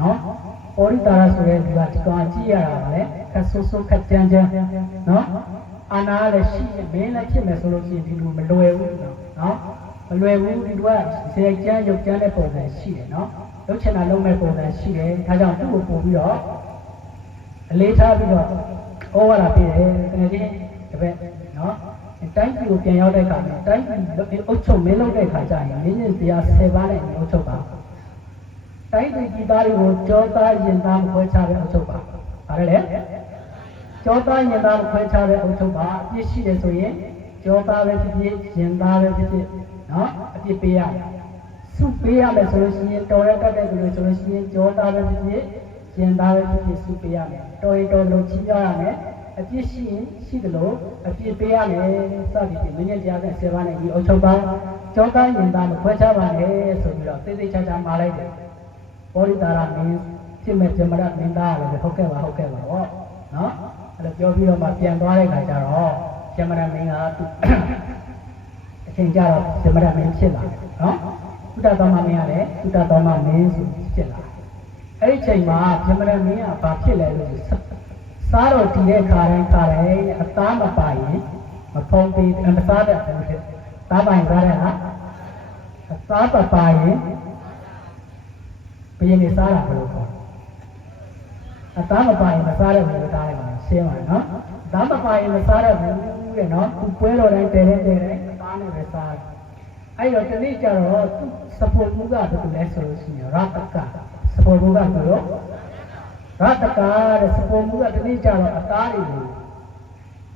နော်အော်ရီတာရဆိုတဲ့ဒီကဒီကောင်ကြည့်ရတာလေခက်ဆိုးဆိုးခက်ကြမ်းကြမ်းနော်အာနာလည်းရှိနေမင်းလည်းဖြစ်မယ်ဆိုလို့ရှိရင်ဒီလိုမလွယ်ဘူးနော်မလွယ်ဘူးဒီကဇေကျမ်းရုပ်ကျမ်းတဲ့ပုံစံရှိတယ်နော်လုပ်ချင်တာလုပ်မဲ့ပုံစံရှိတယ်ဒါကြောင့်သူ့ကိုပို့ပြီးတော့အလေးထားပြီးတော့ဩဝါဒပေးတယ်တကယ်ချင်းတပည့်နော်တိုင်းပြည်ကိုပြန်ရောက်တဲ့အခါမှာတိုင်းပြည်အုပ်ချုပ်မင်းလုပ်တဲ့အခါကျရင်မင်းကြီးတရား10ပါးနဲ့အုပ်ချုပ်ပါတိုင်းပြည်ပြည်သားတွေကိုကြောသားရင်သားမခွဲခြားတဲ့အုပ်ချုပ်ပါဒါလည်းလေကြောသားရင်သားမခွဲခြားတဲ့အုပ်ချုပ်ပါအပြစ်ရှိတယ်ဆိုရင်ကြောသားပဲဖြစ်ဖြစ်ရင်သားပဲဖြစ်ဖြစ်နော်အပြစ်ပေးရစုပေးရမယ်ဆိုလို့ရှိရင်တော်ရတတ်တဲ့လူတွေဆိုလို့ရှိရင်ကြောသားပဲဖြစ်ဖြစ်ရင်သားပဲဖြစ်ဖြစ်စုပေးရမယ်တော်ရင်တော်လို့ချီးပြရမယ်အပြစ်ရှိရင်ရှိတယ်လို့အပြစ်ပေးရမယ်စသည်ဖြင့်မင်းရဲ့တရားနဲ့10ပါးနဲ့ဒီအုပ်ချုပ်ပါကြောသားရင်သားမခွဲခြားပါနဲ့ဆိုပြီးတော့သိသိချာချာမှာလိုက်တယ်ဘောရိတာရမင်းဖြစ်မဲ့ဇမရမင်းသားလည်းဟုတ်ကဲ့ပါဟောနော်အဲ့လိုပြောပြီးတော့မှပြန်သွားတဲ့ခါကျတော့ဇမရမင်းကသူအချိန်ကျတော့ဇမရမင်းဖြစ်လာတယ်နော်သုတတော်မမင်းကလည်းသုတတော်မမင်းဆိုဖြစ်လာအဲ့ဒီချိန်မှာဇမရမင်းကဘာဖြစ်လဲလို့စားတော့တည်တဲ့ခါတိုင်းအသားမပါရင်မဖုံးပြီးမစားတဲ့သားပိုင်စားတဲ့ဟာအသားပါရင်ဘယ်နေစားတာလို့ခေါ်အသားမပါရင်မစားတဲ့ဘယ်လိုသားလိုက်ပါလဲရှင်းပါနော်အသားမပါရင်မစားတဲ့ဘူးတဲ့နော်သူပွဲတော်တိုင်းတဲအသားနဲ့ပဲစားအဲ့တော့ဒီနေ့ကျတော့သူစပေါ်မှုကဘယ်လိုလဲဆိုလို့ရှိရင်ရတကစပေါ်မှုကဘယ်လိုရတကတဲ့စပေါ်မှုကဒီနေ့ကျတော့အသားတွေကို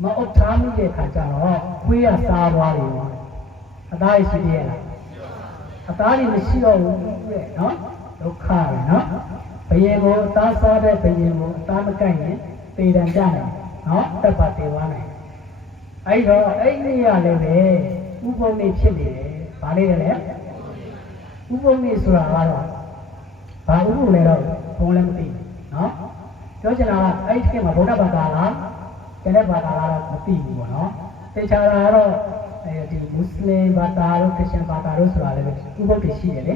မအုပ်ထားမိတဲ့ခါကျတော့ခွေးရစားသွားတယ်အသားရရှိသေးရဲ့လားအသားတွေမရှိတော့ဘူးတဲ့နော်ဒုက္ခပဲနော်ဘယင်ကိုအသားစားတဲ့ဘယင်ကိုအသားမကိုက်ရင်ပေတံကြတယ်နော်တက်ပါတေဝါနိုင်အဲ့တော့အဲ့ဒီရလည်းပဲဥပုံနေဖြစ်နေတယ်ဗာလေးလည်းဥပုံနေဆိုတာကတော့ဘာဥပုံလဲတော့ဘုံလည်းမသိဘူးနော်ပြောချင်တာကအဲ့ဒီခေတ်မှာဗုဒ္ဓဘာသာလားကျန်တဲ့ဘာသာလားတော့မသိဘူးပေါ့နော်တေချာတာကတော့ဒီမွတ်စလင်ဘာသာတို့ခရစ်ယာန်ဘာသာတို့ဆိုတာလည်းဥပုပ်တွေရှိတယ်လေ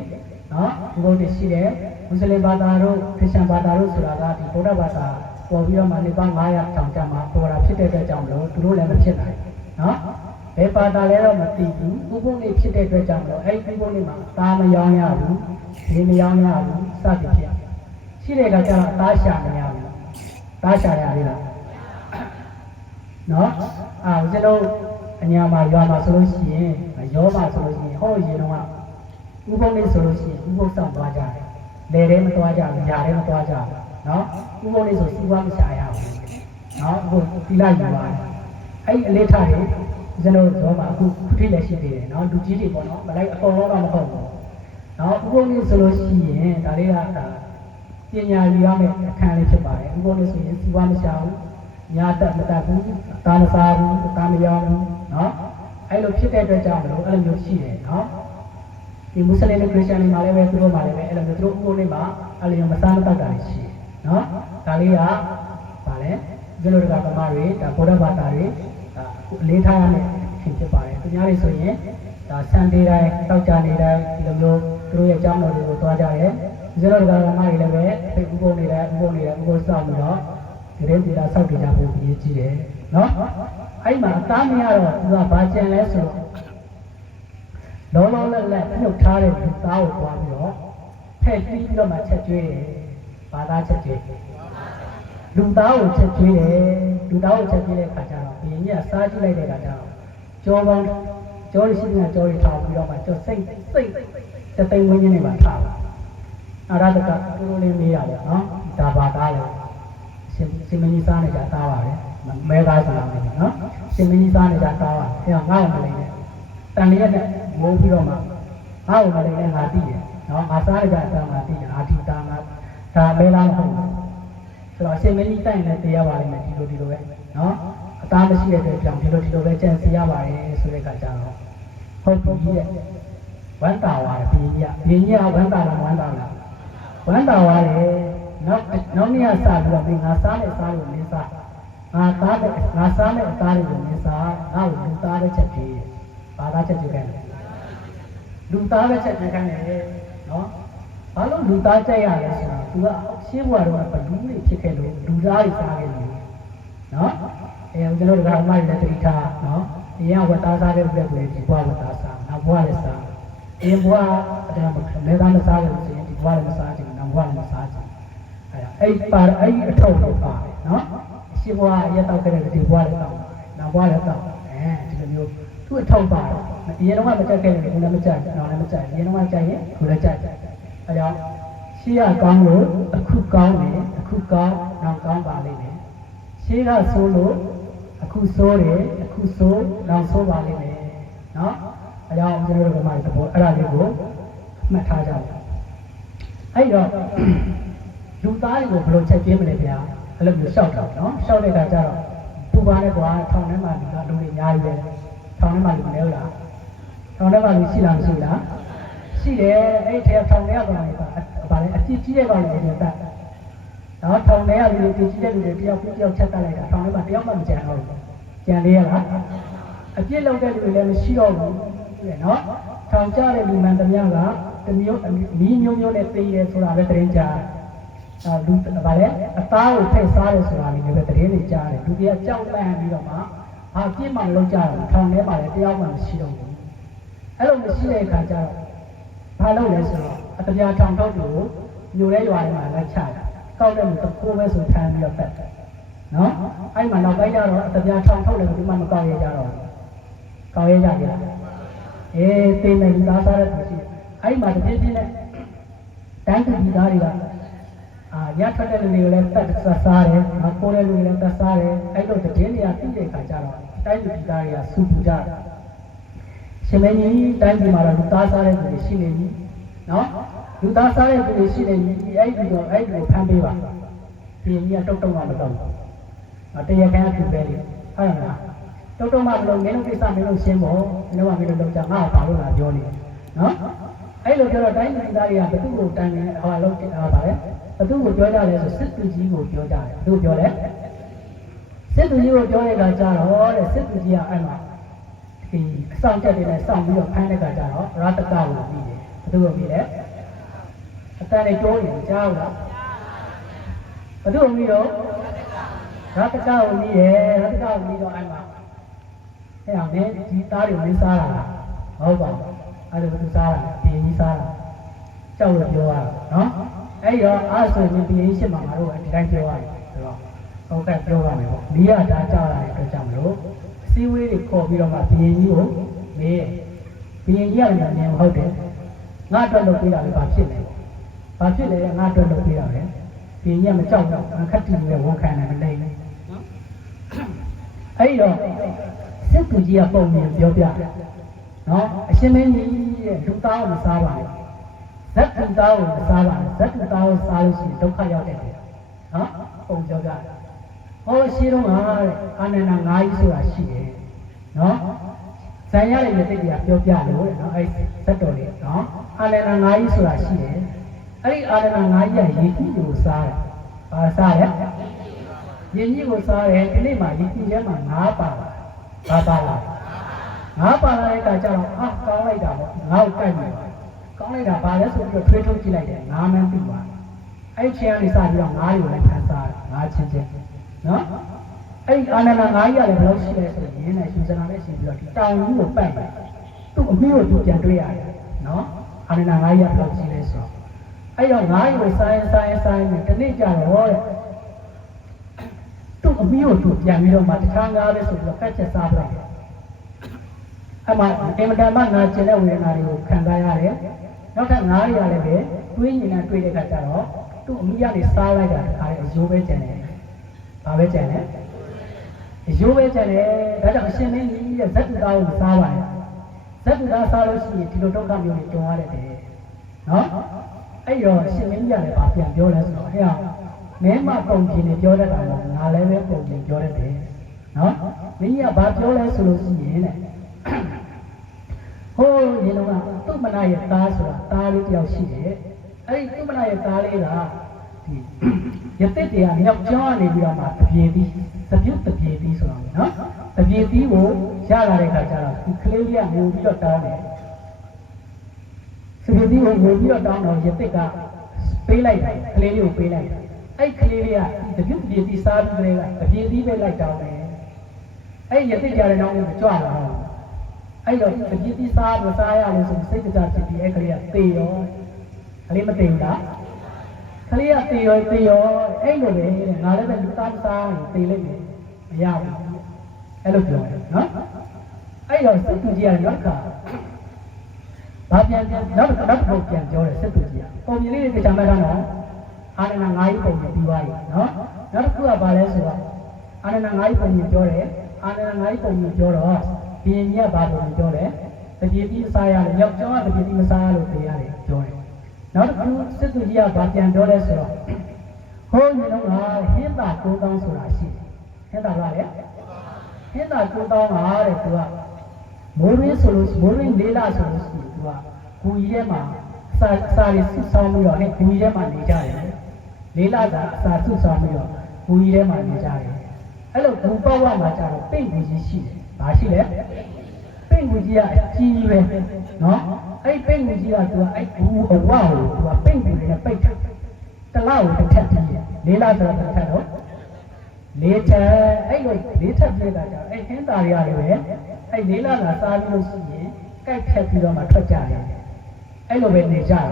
နော်ဥပုပ်တွေရှိတယ်မွတ်စလင်ဘာသာတို့ခရစ်ယာန်ဘာသာတို့ဆိုတာကဒီဗုဒ္ဓဘာသာပေါ်ပြီးတော့မှနေပေါင်း900တောင်ကျမှပေါ်တာဖြစ်တဲ့အတွက်ကြောင့်လို့သူတို့လည်းမဖြစ်နိုင်နော်ဘယ်ဘာသာလဲတော့မသိဘူးဥပုပ်တွေဖြစ်တဲ့အတွက်ကြောင့်လို့အဲ့ဒီဥပုပ်တွေမှာသားမယောင်းရဘူးဒီမယောင်းရဘူးစသည်ဖြင့်ရှိတဲ့အခါကျတော့သားရှာမရဘူးသားရှာရလေလားနော်ကျွန်တော်အညာမှာရွာမှာဆိုလို့ရှိရင်ရောမှာဆိုလို့ရှိရင်ဟောရင်တော့ဥပုပ်လေးဆိုလို့ရှိရင်ဥပုပ်ဆောင်သွားကြတယ်လေထဲမသွားကြဘူးညာထဲမသွားကြဘူးနော်ဥပုပ်လေးဆိုစီးပွားမရှာရဘူးနော်အခုတိလိုက်ယူပါတယ်အဲ့ဒီအလေးထားတယ်ကျွန်တော်ရောမှာအခုခုထိလည်းရှိသေးတယ်နော်လူကြီးတွေပေါ့နော်မလိုက်အကုန်လုံးတော့မဟုတ်ဘူးနော်ဥပုပ်လေးဆိုလို့ရှိရင်ဒါလေးကပညာယူရမယ့်အခန်းလေးဖြစ်ပါတယ်ဥပုပ်လေးဆိုရင်စီးပွားမရှာဘူးညာတက်မတက်ဘူးတာမစားဘူးတာမရောဘူးနော်အဲ့လိုဖြစ်တဲ့အတွက်ကြောင့်မလို့အဲ့လိုမျိုးရှိတယ်နော်ဒီမွတ်စလင်တွေခရစ်ယာန်တွေမှာလည်းပဲသူတို့မှာလည်းပဲအဲ့လိုမျိုးသူတို့ဥပုပ်လေးမှာအဲ့လိုမစားမတောက်တာရှိတယ်နော်ဒါလေးကဗာလဲကျွန်တော်တို့ကဗမာတွေဒါဗုဒ္ဓဘာသာတွေဒါလေးထားရမယ့်ဖြစ်ပါတယ်သူများတွေဆိုရင်ဒါဆန်ဒေးတိုင်းတောက်ကြနေတိုင်းဒီလိုမျိုးသူတို့ရဲ့အကြောင်းတော်တွေကိုသွားကြတယ်ကျွန်တော်တို့ကဗမာတွေလည်းပဲဖိတ်ဥပုပ်နေတိုင်းဥပုပ်စောင့်ပြီးတော့ဒီလိုဒီလာစောက်ကြဖို့အရေးကြီးတယ်နော်အဲ့မှာအသားမရတော့သူကဘာကြံလဲဆိုတော့လုံးလုံးလက်နှုတ်ထားတဲ့လူသားကိုသွားပြီးတော့ထည့်ပြီးတော့မှချက်ကျွေးတယ်ဘာသာချက်ကျွေးလူသားကိုချက်ကျွေးတယ်လူသားကိုချက်ကျွေးတဲ့ခါကျတော့ဘင်းကြီးကစားကြည့်လိုက်တဲ့ခါကျတော့ကြောပေါင်းကြောရရှိတဲ့ကြောတွေထားပြီးတော့မှကြောစိတ်တသိန်းဝင်းချင်းတွေမှာထားတာအရတကတူတူလေးမေးရတယ်နော်ဒါဘာသားလဲရှင်မင်းကြီးစားနေကြသားပါပဲမဲသားဆိုတာပဲနော်ရှင်မင်းကြီးစားနေကြသားပါအဲငါ့ကိုမလိမ့်နဲ့တန်လျက်နဲ့မိုးပြီးတော့မှငါ့ကိုမလိမ့်နဲ့ငါသိတယ်နော်ငါစားနေကြသားမှသိတယ်အာတိတာငါဒါမဲလားမဟုတ်ဘူးဆိုတော့ရှင်မင်းကြီးတိုင်လည်းတရားပါလိမ့်မယ်ဒီလိုပဲနော်အသားမရှိတဲ့အတွက်ကြောင့်ဒီလိုပဲကြံစီရပါတယ်ဆိုတဲ့အခါကျတော့ဟုတ်ပြီရဲ့ဝမ်းတာဝါဘင်းကြီးကဝမ်းတာလားဝမ်းတာလားဝမ်းတာဝါလေနောက်နေ့ကစပြီးတော့ငါစားတဲ့စားကိုမင်းစားငါစားတဲ့အသားတွေကိုမင်းစားငါ့ကိုလူသားတဲ့ချက်ကြီးဘာသာချက်ကြီးခိုင်းတယ်လူသားတဲ့ချက်ကြီးခိုင်းတယ်နော် ဘာလို့လူသားကြိုက်ရလဲဆိုတော့ तू ကရှင်းဘွားတော့ဘလူးတွေဖြစ်ခဲ့လို့လူသားတွေစားခဲ့လို့နော်ကျွန်တော်တို့ကမှလည်းတတိထားနော်အရင်ကဝတ်သားစားတဲ့ဘက်ကိုဒီဘွားဝတ်သားစားနောက်ဘွားလည်းစားအရင်ဘွားအဲ့ဒါလဲသားမစားလို့ဆိုရင်ဒီဘွားလည်းမစားချင်နောက်ဘွားလည်းမစားချင်အဲ့အထုပ်တော့ပါတယ်နော်ရှင်းဘွားရက်တော့ခဲ့တဲ့ဒီဘွားလည်းတော့နောက်ဘွားလည်းတော့ဒီလိုမျိုးသူ့အထုပ်ပါတယ်အရင်တော့မကြက်ခဲ့တယ်ခုလည်းမကြက်နောက်လည်းမကြက်အရင်တော့ကြက်ရင်ခုလည်းကြက်အဲကြောင့်ရှေ့ကကောင်းလို့အခုကောင်းတယ်အခုကောင်းနောက်ကောင်းပါလိမ့်မယ်ရှေ့ကဆိုးလို့အခုဆိုးတယ်အခုဆိုးနောက်ဆိုးပါလိမ့်မယ်နော်အဲကြောင့်ကျွန်တော်တို့ကမှသဘောအဲ့ဒါလေးကိုမှတ်ထားကြပါအဲ့တော့လူသားတွေကိုဘယ်လိုချက်ပြင်းမလဲဗျာအဲ့လိုမျိုးရှောက်တာနော်ရှောက်တဲ့အခါကျတော့သူ့ဘာနဲ့ကွာထောင်ထဲမှာလူတွေအများကြီးပဲထောင်ထဲမှာလူနေလားထောင်ထဲမှာလူရှိလားမရှိလားရှိတယ်အဲ့ထဲထောင်ထဲကကောင်တွေကဗာလဲအကြည့်ကြီးတဲ့ကောင်တွေနဲ့တက်နော်ထောင်ထဲကလူတွေကြည့်တဲ့လူတွေတယောက်ပြီးတယောက်ချက်တက်လိုက်တာထောင်ထဲမှာတယောက်မှမကြံတော့ဘူးကြံလေးရလားအပြစ်လုပ်တဲ့လူတွေလည်းမရှိတော့ဘူးနော်ထောင်ကျတဲ့လူမှန်သမျှကတမျိုးမီးမျိုးနဲ့သိရဲဆိုတာပဲသတင်းကြားလူဗာလဲအသားကိုဖိတ်စားတယ်ဆိုတာလည်းပဲသတင်းတွေကြားတယ်လူတွေကကြောက်လန့်ပြီးတော့မှပြစ်မှလောက်ကြတယ်ထောင်ထဲမှာလည်းတယောက်မှမရှိတော့ဘူးအဲ့လိုမရှိတဲ့အခါကျတော့ဘာလုပ်လဲဆိုတော့အတပြားထောင်ထုတ်လို့ညိုတဲ့ရွာတွေမှာလက်ချတာကောက်တဲ့လူတစ်ခုပဲဆိုထမ်းပြီးတော့တက်တယ်နော်အဲ့မှာနောက်ပိုင်းကျတော့အတပြားထောင်ထုတ်လည်းဒီမှာမကောက်ရကြတော့ကောက်ရကြကြသိနေလူသားစားတဲ့သူရှိအဲ့မှာတပြင်းပြင်းနဲ့တိုင်းသူပြည်သားတွေကရထွက်တဲ့လူတွေလည်းတက်စားတယ်ပိုးတဲ့လူတွေလည်းတက်စားတယ်အဲ့လိုတည်င်းတွေကပြည့်တဲ့ခါကျတော့တိုင်းသူပြည်သားတွေကစူပူကြတယ်ရှင်မင်းကြီးတိုင်းပြည်မှာတော့လူသားစားတဲ့သူတွေရှိနေပြီနော်လူသားစားတဲ့သူတွေရှိနေပြီအဲ့ဒီတော့အဲ့ဒီကိုဖမ်းပေးပါဒီကြီးကတုတ်တုံးမှမလုပ်ဘူးတရားခံအဖြစ်ပဲလေဟုတ်လားတုတ်တုံးမှမလုပ်မင်းတို့ကိစ္စမင်းတို့ရှင်းဖို့မင်းတို့ကမင်းတို့လုပ်ကြငါ့ကိုပါလို့လာပြောနေနော်အဲ့လိုပြောတော့တိုင်းပြည်သားတွေကဘသူ့ကိုတိုင်နေဟောလုပ်ပါလေဘသူ့ကိုပြောကြလဲဆိုစစ်သူကြီးကိုပြောကြတယ်ဘသူပြောလဲစစ်သူကြီးကိုပြောတဲ့အခါကျတော့တဲ့စစ်သူကြီးကအဲ့မှာဒီအဆောင်ချက်တွေနဲ့စောင့်ပြီးတော့ဖမ်းတဲ့အခါကျတော့ရတ္တကကိုပြီးတယ်ဘသူ့ကိုပြီးလဲအတန်တွေတိုးနေကြားဘူးလားဘသူ့ကိုပြီးတော့ရတ္တကကိုပြီးတယ်ရတ္တကကိုပြီးတော့အဲ့မှာအဲ့အောင်နဲ့ဒီသားတွေမင်းစားလာတာဟုတ်ပါဘူးအဲ့လိုသူစားတာပြင်ကြီးစားတာကြောက်လို့ပြောရတာနော်အဲ့တော့အားဆိုရင်ပြင်ကြီးရှင်းမှာငါတို့ဒီတိုင်းပြောရတယ်ဆိုတော့ဟုတ်ကဲ့ပြောပါမယ်ပေါ့မိရဒါကြောက်လာတဲ့အတွက်ကြောင့်မလို့အစည်းအဝေးတွေခေါ်ပြီးတော့မှပြင်ကြီးကိုမေးပြင်ကြီးကလည်းမြန်ဟုတ်တယ်ငါအတွက်လုပ်ပေးတာလည်းဘာဖြစ်လဲဘာဖြစ်လဲငါအတွက်လုပ်ပေးတာပဲပြင်ကြီးကမကြောက်တော့ခက်တီးပဲဝန်ခံတယ်မလိမ့်ဘူးအဲ့တော့စစ်သူကြီးကပုံမြင်ပြောပြနော်အရှင်မင်းကြီးရဲ့လူသားကိုမစားပါနဲ့ဇက်တူသားကိုမစားပါနဲ့ဇက်တူသားကိုစားလို့ရှိရင်ဒုက္ခရောက်တယ်နော်ပုံပြောပြဟောရှိတော့ဟာတဲ့အာနန္ဒာ9ကြီးဆိုတာရှိတယ်နော်ဇန်ရရဲ့တိတ်ကပြောပြလို့တဲ့နော်အဲ့ဇက်တော်လေးနော်အာနန္ဒာ9ကြီးဆိုတာရှိတယ်အဲ့ဒီအာနန္ဒာ9ကြီးကရေကြီးကိုစားတယ်ဘာစားလဲရေကြီးကိုစားတယ်ဒီနေ့မှာရေကြီးထဲမှာ9ပါလာဘာပါလာငါပါလာတဲ့အခါကျတော့ကောင်းလိုက်တာပေါ့ငါ့ကိုကြိုက်ပြီကောင်းလိုက်တာဘာလဲဆိုပြီးတော့ထွေးထုတ်ကြည့်လိုက်တယ်ငါမှန်းပြီးသွားအဲ့ဒီချင်းကနေစပြီးတော့ငါးတွေကိုလည်းဖန်စားတယ်ငါချင်းချင်းနော်အဲ့ဒီအာနန္ဒာငါးကြီးကလည်းဘယ်လိုရှိလဲဆိုရင်နဲ့ရှင်စနာနဲ့ရှင်ပြီးတော့ဒီတောင်ကြီးကိုပတ်တယ်သူ့အမေကိုသူပြန်တွေ့ရတယ်နော်အာနန္ဒာငါးကြီးကဘယ်လိုရှိလဲဆိုတော့အဲ့တော့ငါးကြီးကိုဆိုင်နဲ့ဒီနေ့ကျတော့တဲ့သူ့အမေကိုသူပြန်ပြီးတော့မှတခြားငါးပဲဆိုပြီးတော့ကတ်ချက်စားပြလိုက်အမှအင်မတန်မှငါကျင်တဲ့ဝေဒနာတွေကိုခံစားရတယ်။နောက်ထပ်ငါးတွေကလည်းပဲတွေးနေတာတွေးတဲ့အခါကျတော့သူ့အမိကနေစားလိုက်တာတခါလေအယိုးပဲကျန်တယ်။ဘာပဲကျန်လဲ။အယိုးပဲကျန်တယ်။ဒါကြောင့်အရှင်မင်းကြီးရဲ့ဇက်တူသားကိုစားပါရဲ့။ဇက်တူသားစားလို့ရှိရင်ဒီလိုဒုက္ခမျိုးတွေကြုံရတယ်တဲ့။နော်။အဲ့တော့အရှင်မင်းကြီးကလည်းပြန်ပြောလဲဆိုတော့အဲ့ဟာမင်းမပုံပြင်းနေပြောတတ်တာကငါလည်းပဲပုံပြင်းပြောတတ်တယ်။နော်။မင်းကြီးကဘာပြောလဲဆိုလို့ရှိရင်တဲ့ဟိုးရေလုံးကသူ့မနာရဲ့သားဆိုတာသားလေးတယောက်ရှိတယ်အဲ့ဒီသူ့မနာရဲ့သားလေးကဒီရသက်တရားမြောက်ကျောင်းကနေပြီးတော့မှတပြေသီးသပြုတ်တပြေသီးဆိုတာနော်တပြေသီးကိုရလာတဲ့ခါကျတော့ဒီကလေးလေးကငိုပြီးတော့တောင်းတယ်စ ပြေတီးကိုဝင်ပြီးတော့တောင်းတော့ရစ်ကပေးလိုက်ကလေးလေးကိုပေးလိုက်အဲ့ကလေးလေးကတပြုတ်ပြေတီးစားပြီးကလေးကတပြေတီးပဲလိုက်တောင်းတယ်အဲ့ရစ်ကြတဲ့နောက်ကိုကြွလာတော့အဲ့တော့တပြေတီးစားလို့စားရလို့ဆိုစိတ်ကြဖြစ်ပြီးအဲ့ကလေးကသေရောကလေးမသေဘူးလားကလေးကသေရောအဲ့လိုပဲငါလည်းပဲလူသားစားရင်သေလိုက်မယ်မရဘူးအဲ့လိုပြောတယ်နော်အဲ့တော့စိတ်ကူကြီးကနောက်ကဘာပြန်နောက်တော့ပြန်ပြောတယ်စိတ်ကူကြီးကပုံမြင်လေးတွေကြာမှတ်တော့အာနန္ဒ9ပုံမြင်ပြီးသွားပြီနော်နောက်တစ်ခုကဘာလဲဆိုတော့အာနန္ဒ9ပုံမြင်ပြောတယ်အာနန္ဒ9ပုံမြင်ပြောတော့ဘီရင်ကြီးကဘာပုံမြင်ပြောတယ်တပြေတိမစားရတယ်ယောက်ျားကတပြေတိမစားလို့ပြောရတယ်ပြောတယ်နောက်တစ်ခုစိတ်ကူကြီးကဘာပြန်ပြောလဲဆိုတော့ဟိုးမျိုးကဟင်းသာ9000ဆိုတာရှိတယ်ဟင်းသာကလည်းဟင်းသာ9000ပါတဲ့သူကမိုးရင်းဆိုလို့မိုးရင်းလေးလာဆိုလို့ရှိရင်သူကဂူကြီးထဲမှာစာရီစုဆောင်းပြီးတော့ဂူကြီးထဲမှာနေကြတယ်လေးလာကအစာစုဆောင်းပြီးတော့ဂူကြီးထဲမှာနေကြတယ်အဲ့လိုဂူပေါက်ရမှာကြတော့ပိတ်ဂူကြီးရှိတယ်ဘာရှိလဲပိတ်ဂူကြီးကအကြီးပဲနော်အဲ့ပိတ်ဂူကြီးကသူကအဲ့ဂူအဝကိုသူကပိတ်ဂူနဲ့ပိတ်တယ်တလောက်ကိုတစ်ထပ်ပြီးလေးလာဆိုတော့တစ်ထပ်တော့လေးထပ်အဲ့လိုလေးထပ်ပြတာကြတော့အဲ့ဟင်းသားတွေကလည်းပဲအဲ့လေးလာစားပြီးလို့ရှိရင်ကြိုက်ဖြတ်ပြီးတော့မှထွက်ကြတယ်အဲ့လိုပဲနေကြတယ်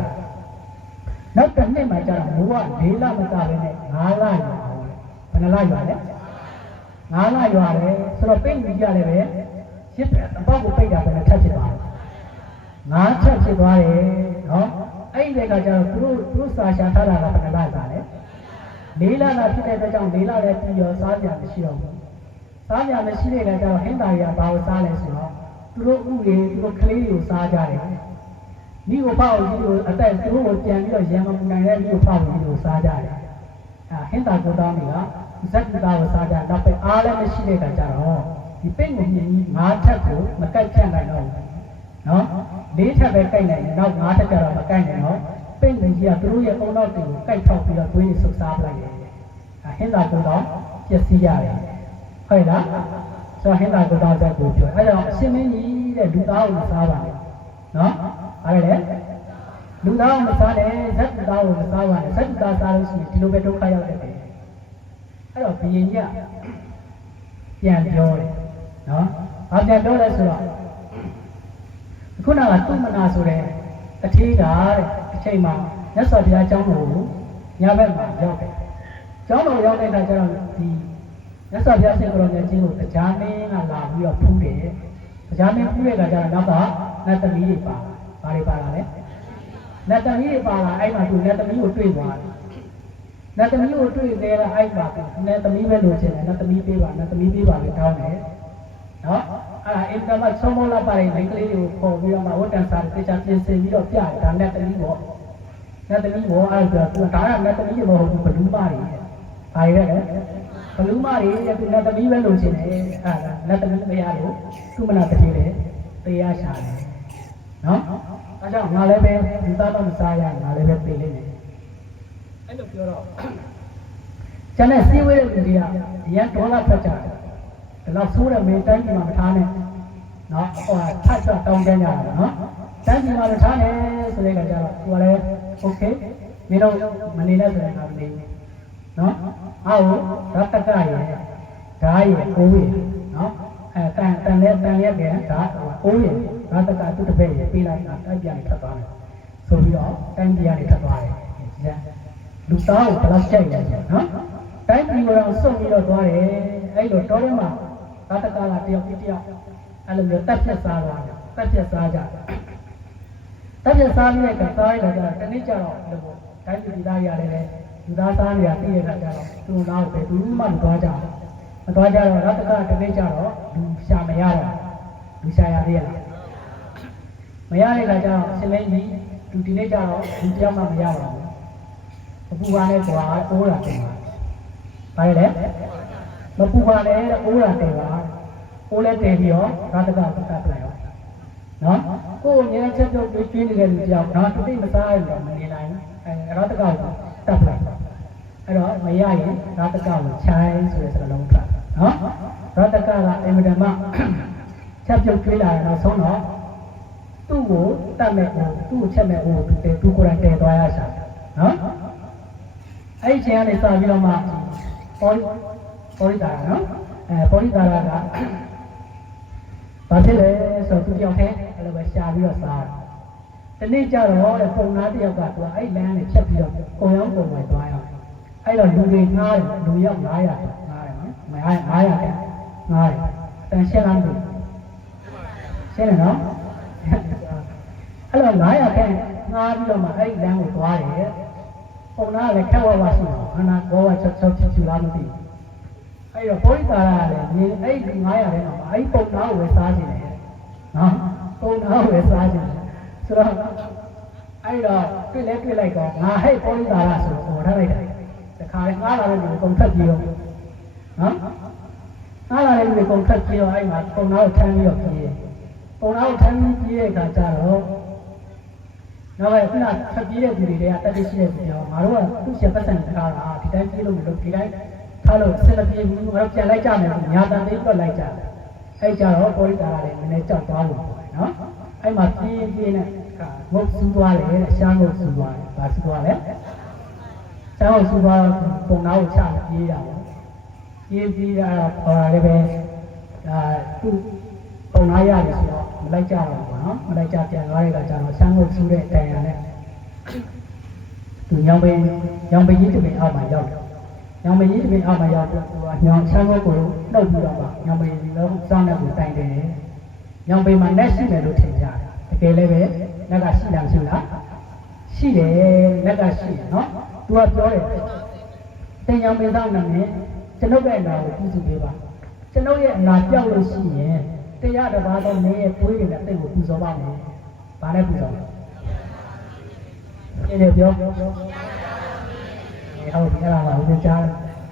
နောက်တစ်နှစ်မှကျတော့မိုးကလေးလာမကပဲနဲ့9လရွာဘယ်နှလရွာလဲ9လရွာတယ်ဆိုတော့ပိတ်ပြီးကြတယ်ပဲရစ်အပေါက်ကိုပိတ်တာပဲထပ်ဖြစ်သွားတယ်9ချက်ဖြစ်သွားတယ်နော်အဲ့ဒီကကျတော့သူတို့စာရှာထားတာကဘယ်နှလစားလဲလေးလတာဖြစ်တဲ့အတွက်ကြောင့်လေးလလည်းပြီးရောစားကြမရှိတော့ဘူးစားကြမရှိတဲ့အခါကျတော့ဟင်းသားတွေကဘာကိုစားလဲဆိုတော့သူတို့ဥတွေသူတို့ကလေးတွေကိုစားကြတယ်မိကိုဖောက်ပြီးတော့အသက်သူတို့ကိုပြန်ပြီးတော့ရံမပူနိုင်တဲ့မိကိုဖောက်ပြီးတော့စားကြတယ်ဟင်းသားကိုတောင်းနေတာဇက်တူသားကိုစားကြတော့ပဲအားလည်းမရှိတဲ့အခါကျတော့ဒီပိတ်ကိုမြင်ကြီး9ထပ်ကိုမကိုက်ဖြတ်နိုင်တော့ဘူးနော်4ထပ်ပဲကိုက်နိုင်တယ်နောက်9ထပ်ကျတော့မကိုက်နိုင်တော့ပိတ်ကိုကြီးကသူတို့ရဲ့အုံနောက်တွေကိုကိုက်ထောက်ပြီးတော့သွေးတွေဆုပ်စားပလိုက်တယ်ဟင်းသားကိုတောင်းပျက်စီးရတယ်ဟုတ်လားဆိုတော့ဟင်းသားကိုတောင်းချက်ကိုပြောအဲကြောင့်အရှင်မင်းကြီးတဲ့လူသားကိုမစားပါနဲ့နော်ဘာလဲလူသားကိုမစားနဲ့ဇက်သားကိုမစားပါနဲ့ဇက်သားစားလို့ရှိရင်ဒီလိုပဲဒုက္ခရောက်တယ်အဲ့တော့ဘုရင်ကြီးပြန်ပြောတယ်နော်ဘာပြန်ပြောလဲဆိုတော့ခုနကသူမနာဆိုတဲ့အထေးကတဲ့အချိန်မှာမြတ်စွာဘုရားကျောင်းတော်ကိုညဘက်မှာရောက်တယ်ကျောင်းတော်ရောက်တဲ့အခါကျတော့ဒီမြတ်စွာဘုရားရှင်ကိုယ်တော်မြတ်ကြီးကိုတရားမင်းကလာပြီးတော့ဖူးတယ်တရားမင်းဖူးတဲ့အခါကျတော့နောက်ကနတ်သမီးတွေပါဘာတွေပါလာလဲနတ်သမီးတွေပါလာအဲ့မှာသူနတ်သမီးကိုတွေ့သွားတယ်နတ်သမီးကိုတွေ့သေးတာအဲ့မှာနတ်သမီးပဲလို့ချင်တယ်နတ်သမီးပေးပါနတ်သမီးပေးပါလို့တောင်းတယ်နော်အဲ့ဒါအင်တာမတ်ဆုံးမလာပါတဲ့မိန်းကလေးတွေကိုခေါ်ပြီးတော့မှဝတ္တန်စာတေချာပြင်ဆင်ပြီးတော့ပြတယ်ဒါနတ်သမီးပေါ့နတ်သမီးဘောအဲ့ဒါသူဒါကနတ်သမီးတွေမဟုတ်ဘူးဘလူးမတွေဘာတွေလဲဘလူးမတွေသူနတ်သမီးပဲလို့ချင်တယ်အဲ့ဒါနတ်သမီးတရားလို့သူမနာတည်းတယ်တရားရှာတယ်နော်အဲကြောင့်ငါလည်းပဲဒီသားတော့မစားရငါလည်းပဲပြေးလိမ့်မယ်အဲ့လိုပြောတော့ကျန်တဲ့စီးဝေးတဲ့လူတွေကရန်ဒေါ်လာထွက်ကြတယ်ဒါတော့ဆိုးတဲ့မင်းတိုင်းပြည်မှာမထားနဲ့နော်ဟိုထပ်တော့တောင်းကြရတာနော်တိုင်းပြည်မှာမထားနဲ့ဆိုတဲ့ကကြတော့သူကလည်းโอเคမင်းတို့မနေနဲ့ဆိုတဲ့ကမနေဘူးနော်အော်ရတ္တကရဲ့ဓာရဲ့ကိုးရဲ့နော်တန်လဲကဲဒါကိုးရဲ့ရတ္တကသူ့တပည့်ရဲ့ပေးလိုက်တာတိုက်ပြန်ထွက်သွားတယ်ဆိုပြီးတော့တိုင်းပြည်ကနေထွက်သွားတယ်လူသားကိုဘယ်လောက်ကြိုက်လဲနော်တိုင်းပြည်ကိုတော့စုံပြီးတော့သွားတယ်အဲ့လိုတောထဲမှာရတ္တကလာတယောက်ပြီးတယောက်အဲ့လိုမျိုးတက်ဖြတ်စားသွားတယ်တက်ဖြတ်စားကြတက်ဖြတ်စားပြီးတဲ့ကစားရတာကြတနေ့ကျတော့လို့တိုင်းပြည်သားရရတယ်လူသားစားနေရသိရတာကြတော့သူ့နောက်ပဲသူမှမသွားကြဘူးမသွားကြတော့ရတ္တကတနေ့ကျတော့လူရှာမရတော့လူရှာရသေးရလားမရတဲ့ခါကျတော့ရှင်မင်းကြီးလူဒီနေ့ကျတော့လူတယောက်မှမရပါဘူးအပူပါနဲ့ကွာအိုးတာတင်ပါဘာလဲမပူပါနဲ့အိုးတာတင်ပါအိုးလဲတင်ပြီးတော့ရတ္တကပတ်ပလိုက်ရောနော်ကိုယ်ငယ်ချက်ပြုတ်ကျွေးနေတဲ့လူတယောက်တော့တိတ်မစားရတော့မနေနိုင်ရတ္တကကိုတပ်လိုက်အဲ့တော့မရရင်ရတ္တကကိုချိုင်းဆိုတဲ့စကားလုံးထွက်နော်ရတ္တကကအင်မတန်မှချက်ပြုတ်ကျွေးလာတော့ဆုံးတော့တ သူ့ကိုတတ်မဲ့ဟိုသူ့ကိုချက်မဲ့ဟိုသူကိုယ်တိုင်တည်သွားရရှာနော်အဲ့ဒီချိန်ကနေစပြီးတော့မှပေါ်ရိတာနော်ပေါ်ရိတာကဘာဖြစ်လဲဆိုတော့သူတယောက်တည်းအဲ့လိုပဲရှာပြီးတော့စားတနေ့ကျတော့ပုံသားတယောက်ကသူအဲ့လမ်းနဲ့ဖြတ်ပြီးတော့ပုံရောင်းပုံဝယ်သွားရအောင်အဲ့တော့လူတွေငားတယ်လူရောက်900ငားတယ်နော်900တဲ့ငားတယ်တန်ရှင်းလားမသိရှင်းတယ်နော်အဲ့တော့900တဲ့ငားပြီးတော့မှအဲ့လမ်းကိုသွားတယ်ပုံသားကလည်းခက်ဝါးဝါရှိတော့ခဏဘောဝါချက်ချက်ချူလားမသိအဲ့တော့ပေါ်ရိတာကလည်းမြင်အဲ့900တဲ့မှာအဲ့ပုံသားကိုဝယ်စားခြင်းတယ်နော်ပုံသားကိုဝယ်စားခြင်းဆိုတော့အဲ့တော့တွေ့လိုက်တော့ငါဟဲ့ပေါ်ရိတာဆိုတော့ဟောထားလိုက်တယ်တခါလေငားလာတဲ့လူကုန်ထက်ပြီးတော့နော်ငားလာတဲ့လူကုန်ထက်ပြီးတော့အဲ့မှာပုံသားကိုထမ်းပြီးတော့ပြေးပုံသားကိုထမ်းပြီးပြေးတဲ့အခါကျတော့နောက်ပဲခုနထပ်ပြေးတဲ့လူတွေကတက်တိရှိတဲ့လူတွေငါတို့ကသူ့ချက်ပတ်စံထားတာဒီတိုင်းပြေးလို့မလို့ဒီတိုင်းထားလို့ဆက်မပြေဘူးငါတို့ပြန်လိုက်ကြမယ်ညာတန်လေးတွက်လိုက်ကြတယ်အဲ့ကြတော့ပေါ်ရိတာကလည်းနည်းနည်းကြောက်သွားလို့နော်အဲ့မှာပြေးနဲ့ငုတ်ဆူသွားတယ်ရှားငုတ်ဆူသွားတယ်ဘာဆူသွားလဲရှားငုတ်ဆူသွားပုံနာကိုချပြေးတာပေါ့ပြေးတာဟောလည်းပဲသူ့ပုံနာရတယ်ဆိုတော့မလိုက်ကြတော့ဘူးနော်မလိုက်ကြပြန်သွားတဲ့ကကျတော့ရှားငုတ်ဆူတဲ့တိုင်ရနဲ့သူညောင်ပင်ကြီးတပင်အောက်မှာရောက်တယ်ညောင်ပင်ကြီးတပင်အောက်မှာရောက်တော့သူကညောင်ရှားငုတ်ကိုနှုတ်ပြီးတော့မှညောင်ပင်ကြီးလုံးစောင်းတဲ့ကိုတိုင်တယ်ညောင်ပင်မှာလက်ရှိတယ်လို့ထင်ကြတယ်တကယ်လည်းပဲလက်ကရှိလားမရှိလားရှိတယ်လက်ကရှိတယ်နော်သူကပြောတယ်တင်ညောင်ပင်သားနာမည်ကျွန်ုပ်ရဲ့အနာကိုပြုစုပေးပါကျွန်ုပ်ရဲ့အနာပြောက်လို့ရှိရင်တရားတစ်ပါးသောမင်းရဲ့ပွေးတွေနဲ့တိတ်ကိုပူဇော်ပါမယ်ဘာနဲ့ပူဇော်လဲဒီလိုပြောဟုတ်ပြီအဲ့ဒါကဘုရားကြား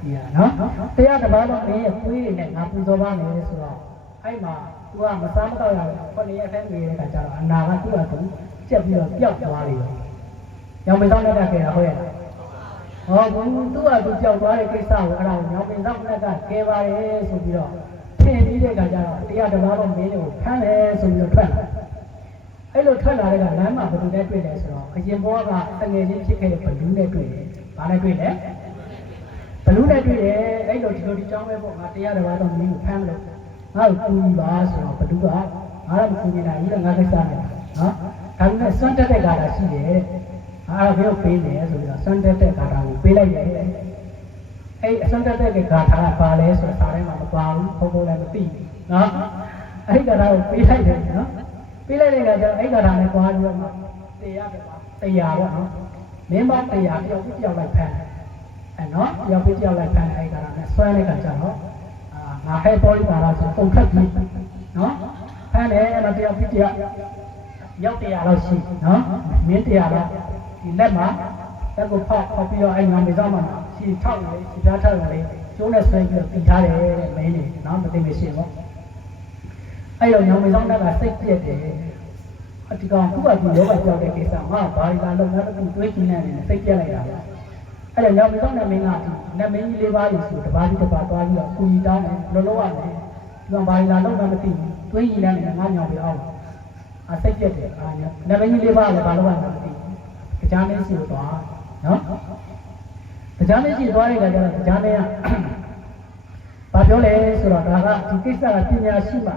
ဒီဟာနော်တရားတစ်ပါးသောမင်းရဲ့ပွေးတွေနဲ့ငါပူဇော်ပါမယ်ဆိုတော့အဲ့မှာသူကမစားမတော့ရဘူးခொနည်းအခန်းကြီးတွေကကြတော့အနာကသူ့အတူကျက်ပြီးတော့ပျောက်သွားတယ်။ညောင်ပင်သောလက်ကကဲတာဟုတ်ရဲ့လား။ဟောဘုံသူ့အတူပျောက်သွားတဲ့ကိစ္စကိုအဲ့ဒါကိုညောင်ပင်သောလက်ကကဲပါတယ်ဆိုပြီးတော့ထင်ပြီးတဲ့အခါကျတော့တရားတစ်ပါးတော့မင်းတွေကိုဖမ်းတယ်ဆိုပြီးတော့ထွက်လာ။အဲ့လိုထွက်လာတဲ့ကလမ်းမှာဘယ်သူနဲ့တွေ့လဲဆိုတော့အရင်ဘောကတငယ်ချင်းဖြစ်ခဲ့တဲ့ဘလူးနဲ့တွေ့တယ်။ဘာနဲ့တွေ့လဲ။ဘလူးနဲ့တွေ့တယ်အဲ့လိုဒီကြောင်းပဲပေါ့ငါတရားတစ်ပါးတော့မင်းကိုဖမ်းလို့ငါ့ကိုကူညီပါဆိုတော့ဘသူကငါတော့မကူညီနိုင်ဘူးလေငါကိစ္စနဲ့နော်ဒါပေမဲ့စွန့်တက်တဲ့ကာတာရှိတယ်ငါတော့ဘယ်လိုပေးလဲဆိုပြီးတော့စွန့်တက်တဲ့ကာတာကိုပေးလိုက်တယ်အဲ့အစွန့်တက်တဲ့ကာတာကဘာလဲဆိုတော့စာထဲမှာမပါဘူးဘုံလည်းမသိဘူးနော်အဲ့ဒီကာတာကိုပေးလိုက်တယ်နော်ပေးလိုက်တဲ့အခါကျတော့အဲ့ကာတာနဲ့သွားပြီးတော့တရားပေါ့နော်မင်းမတရားတယောက်ပြယောက်လိုက်ဖမ်းအဲ့နော်တယောက်ပြယောက်လိုက်ဖမ်းအဲ့ကာတာနဲ့ဆွဲလိုက်တာကျတော့ငါဟဲ့ပေါ်ရိတာတော့ပုံခက်ပြီးနော်ဖမ်းတယ်မတရားပြတရားရောက်တရားလောက်ရှိနော်မင်းတရားတော့ဒီလက်မှာတက်ကိုဖောက်ပြီးတော့အဲ့ငါမေဆောင်မှာရှင်းထောက်နေရှင်းထားထားတယ်ကျိုးနဲ့ဆွဲပြီးတော့ပြီးထားတယ်တဲ့မင်းနေနော်မသိမရှိဘူးအဲ့တော့ညောင်မေဆောင်ကစိတ်ပြက်တယ်အဒီကောင်ခုကဒီယောဂကြောက်တဲ့ကိစ္စငါဘာရီလာလုံးငါတို့တွေးကြည့်နေတယ်စိတ်ပြက်လိုက်တာအဲ့တော့ညောင်မေဆောင်နဲ့မင်းကနတ်မင်းကြီးလေးပါးလို့ဆိုတပါးဒီတပါးသွားပြီးတော့ကိုကြီးတောင်းတယ်လောလောရတယ်ဒီကောင်ဘာရီလာလုံးကမသိဘူးတွေးကြည့်နေတယ်ငါညောင်ပြီးအောင်စိတ်ပြက်တယ်နတ်မင်းကြီးလေးပါးလည်းဘာလို့မှမသိဘူးကြားမင်းစီကိုသွားနော်ကြားမင်းစီသွားတဲ့အခါကျတော့ကြားမင်းကဘာပြောလဲဆိုတော့ဒါကဒီကိစ္စကပညာရှိမှ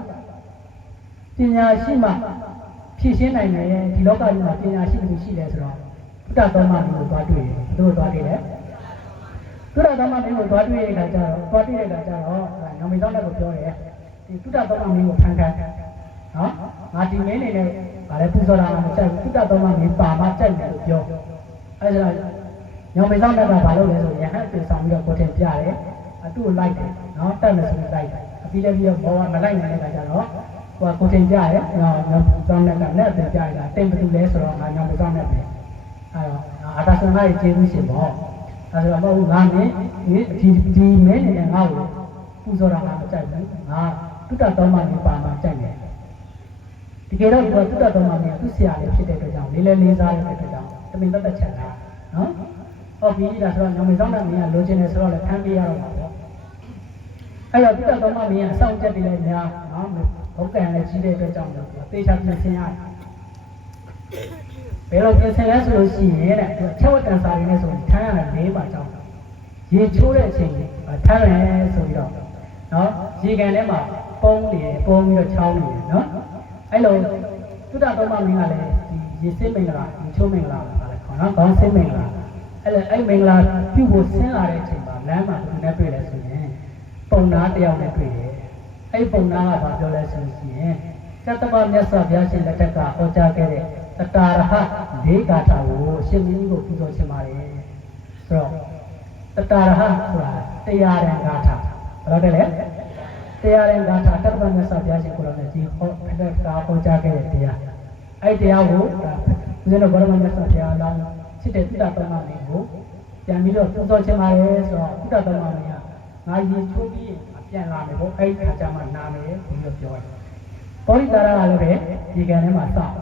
ဖြည့်ရှင်းနိုင်တယ်ဒီလောကကြီးမှာပညာရှိမှုရှိတယ်ဆိုတော့ဘုဒ္ဓတော်မမင်းကိုသွားတွေ့တယ်သူတို့သွားတွေ့တယ်ဘုဒ္ဓတော်မမင်းကိုသွားတွေ့တဲ့အခါကျတော့ညောင်မေဆောင်တဲ့ကိုပြောတယ်ဒီဘုဒ္ဓတော်မမင်းကိုဖန်ခံနော်ငါဒီမင်းနေနဲ့ဗါလဲပူဇော်တာမကြိုက်ဘူးဘုဒ္ဓတော်မမင်းပါမကြိုက်တယ်လို့ပြောအဲဒါညောင်မေဆောင်တဲ့ကဘာလုပ်လဲဆိုရဟန်းပြင်ဆောင်ပြီးတော့ကိုထင်ပြတယ်အတူလိုက်တယ်နော်တက်မယ်ဆိုလိုက်တယ်အပြီးလည်းပြီးတော့ဘောကမလိုက်နိုင်တဲ့အခါကျတော့ကိုထင်ပြရဲညောင်ဆောင်တဲ့ကနဲ့ပြင်ပြရတာတင်ဘယ်သူလဲဆိုတော့ငါညောင်မေဆောင်တဲ့ပဲအဲတော့အာသာသနာ့ရဲ့ကျေးဇူးရှင်ပေါ့အဲဆိုတော့မဟုတ်ငါမင်းဒီမင်းနဲ့ငါ့ကိုပူဇော်တာငါမကြိုက်ဘူးငါတုတ္တတော်မင်းပါမှာကြိုက်တယ်တကယ်တော့ဒီတုတ္တတော်မင်းသူ့ဆရာလေးဖြစ်တဲ့အတွက်ကြောင့်လေးစားတဲ့အတွက်ကြောင့်တမင်သက်ချက်လာနော်ဟုတ်ပြီဒါဆိုတော့ညောင်မေဆောင်တဲ့မင်းကလိုချင်တယ်ဆိုတော့လည်းဖမ်းပေးရတော့မှာပေါ့အဲ့တော့တုတ္တတော်မင်းကအဆောင်ချက်တွေလည်းများနော်ဘုက္ကံလည်းကြီးတဲ့အတွက်ကြောင့်သေချာပြင်ဆင်ရတယ် ဘယ်လိုပြင်ဆင်လဲဆိုလို့ရှိရင်တဲ့ချက်ဝတ်တန်စာရင်းနဲ့ဆိုထမ်းရတယ်၄ပါကြောင်းရေချိုးတဲ့အချိန်ထမ်းတယ်ဆိုပြီးတော့နော်ရေကန်ထဲမှာပုံးနေတယ်ပုံးပြီးတော့ချောင်းနေတယ်နော်အဲ့လိုသုဒ္ဓသုံးပါးမင်းကလည်းဒီရေစင်းမင်္ဂလာရေချိုးမင်္ဂလာပါလေခေါ်နော်ခေါင်းစင်းမင်္ဂလာအဲ့မင်္ဂလာပြုဖို့ဆင်းလာတဲ့အချိန်မှာလမ်းမှာသူနဲ့တွေ့လဲဆိုရင်ပုံနာတယောက်နဲ့တွေ့တယ်အဲ့ပုံနာကဘာပြောလဲဆိုရင်သတ္တဝမြတ်စွာဘုရားရှင်လက်ထက်ကဟောကြားခဲ့တဲ့တတာရဟဒေဂါထာကိုရှင်မင်းကြီးကိုပူဇော်ရှင်ပါတယ်ဆိုတော့တတာရဟဆိုတာတရားရန်ဂါထာဘာလို့လဲတရားရန်ဂါထာတတ္တဝမြတ်စွာဘုရားရှင်ကိုယ်တော်နဲ့ဒီဟောဟောကြားခဲ့တဲ့တရားအဲ့တရားကိုဦးဇင်းတို့ဘောရမမြတ်စွာဘုရားလောင်းချစ်တဲ့သုဒ္ဓသုံးပါးလေးကိုပြန်ပြီးတော့ပူဇော်ရှင်ပါတယ်ဆိုတော့သုဒ္ဓသုံးပါးလေးကငါရင်ချိုးပြီးပြန်လာမယ်ပေါ့အဲ့ခါကျမှနာမယ်ပြီးတော့ပြောတယ်ပောရိတာရကလည်းပဲဒီကံထဲမှာစောင့်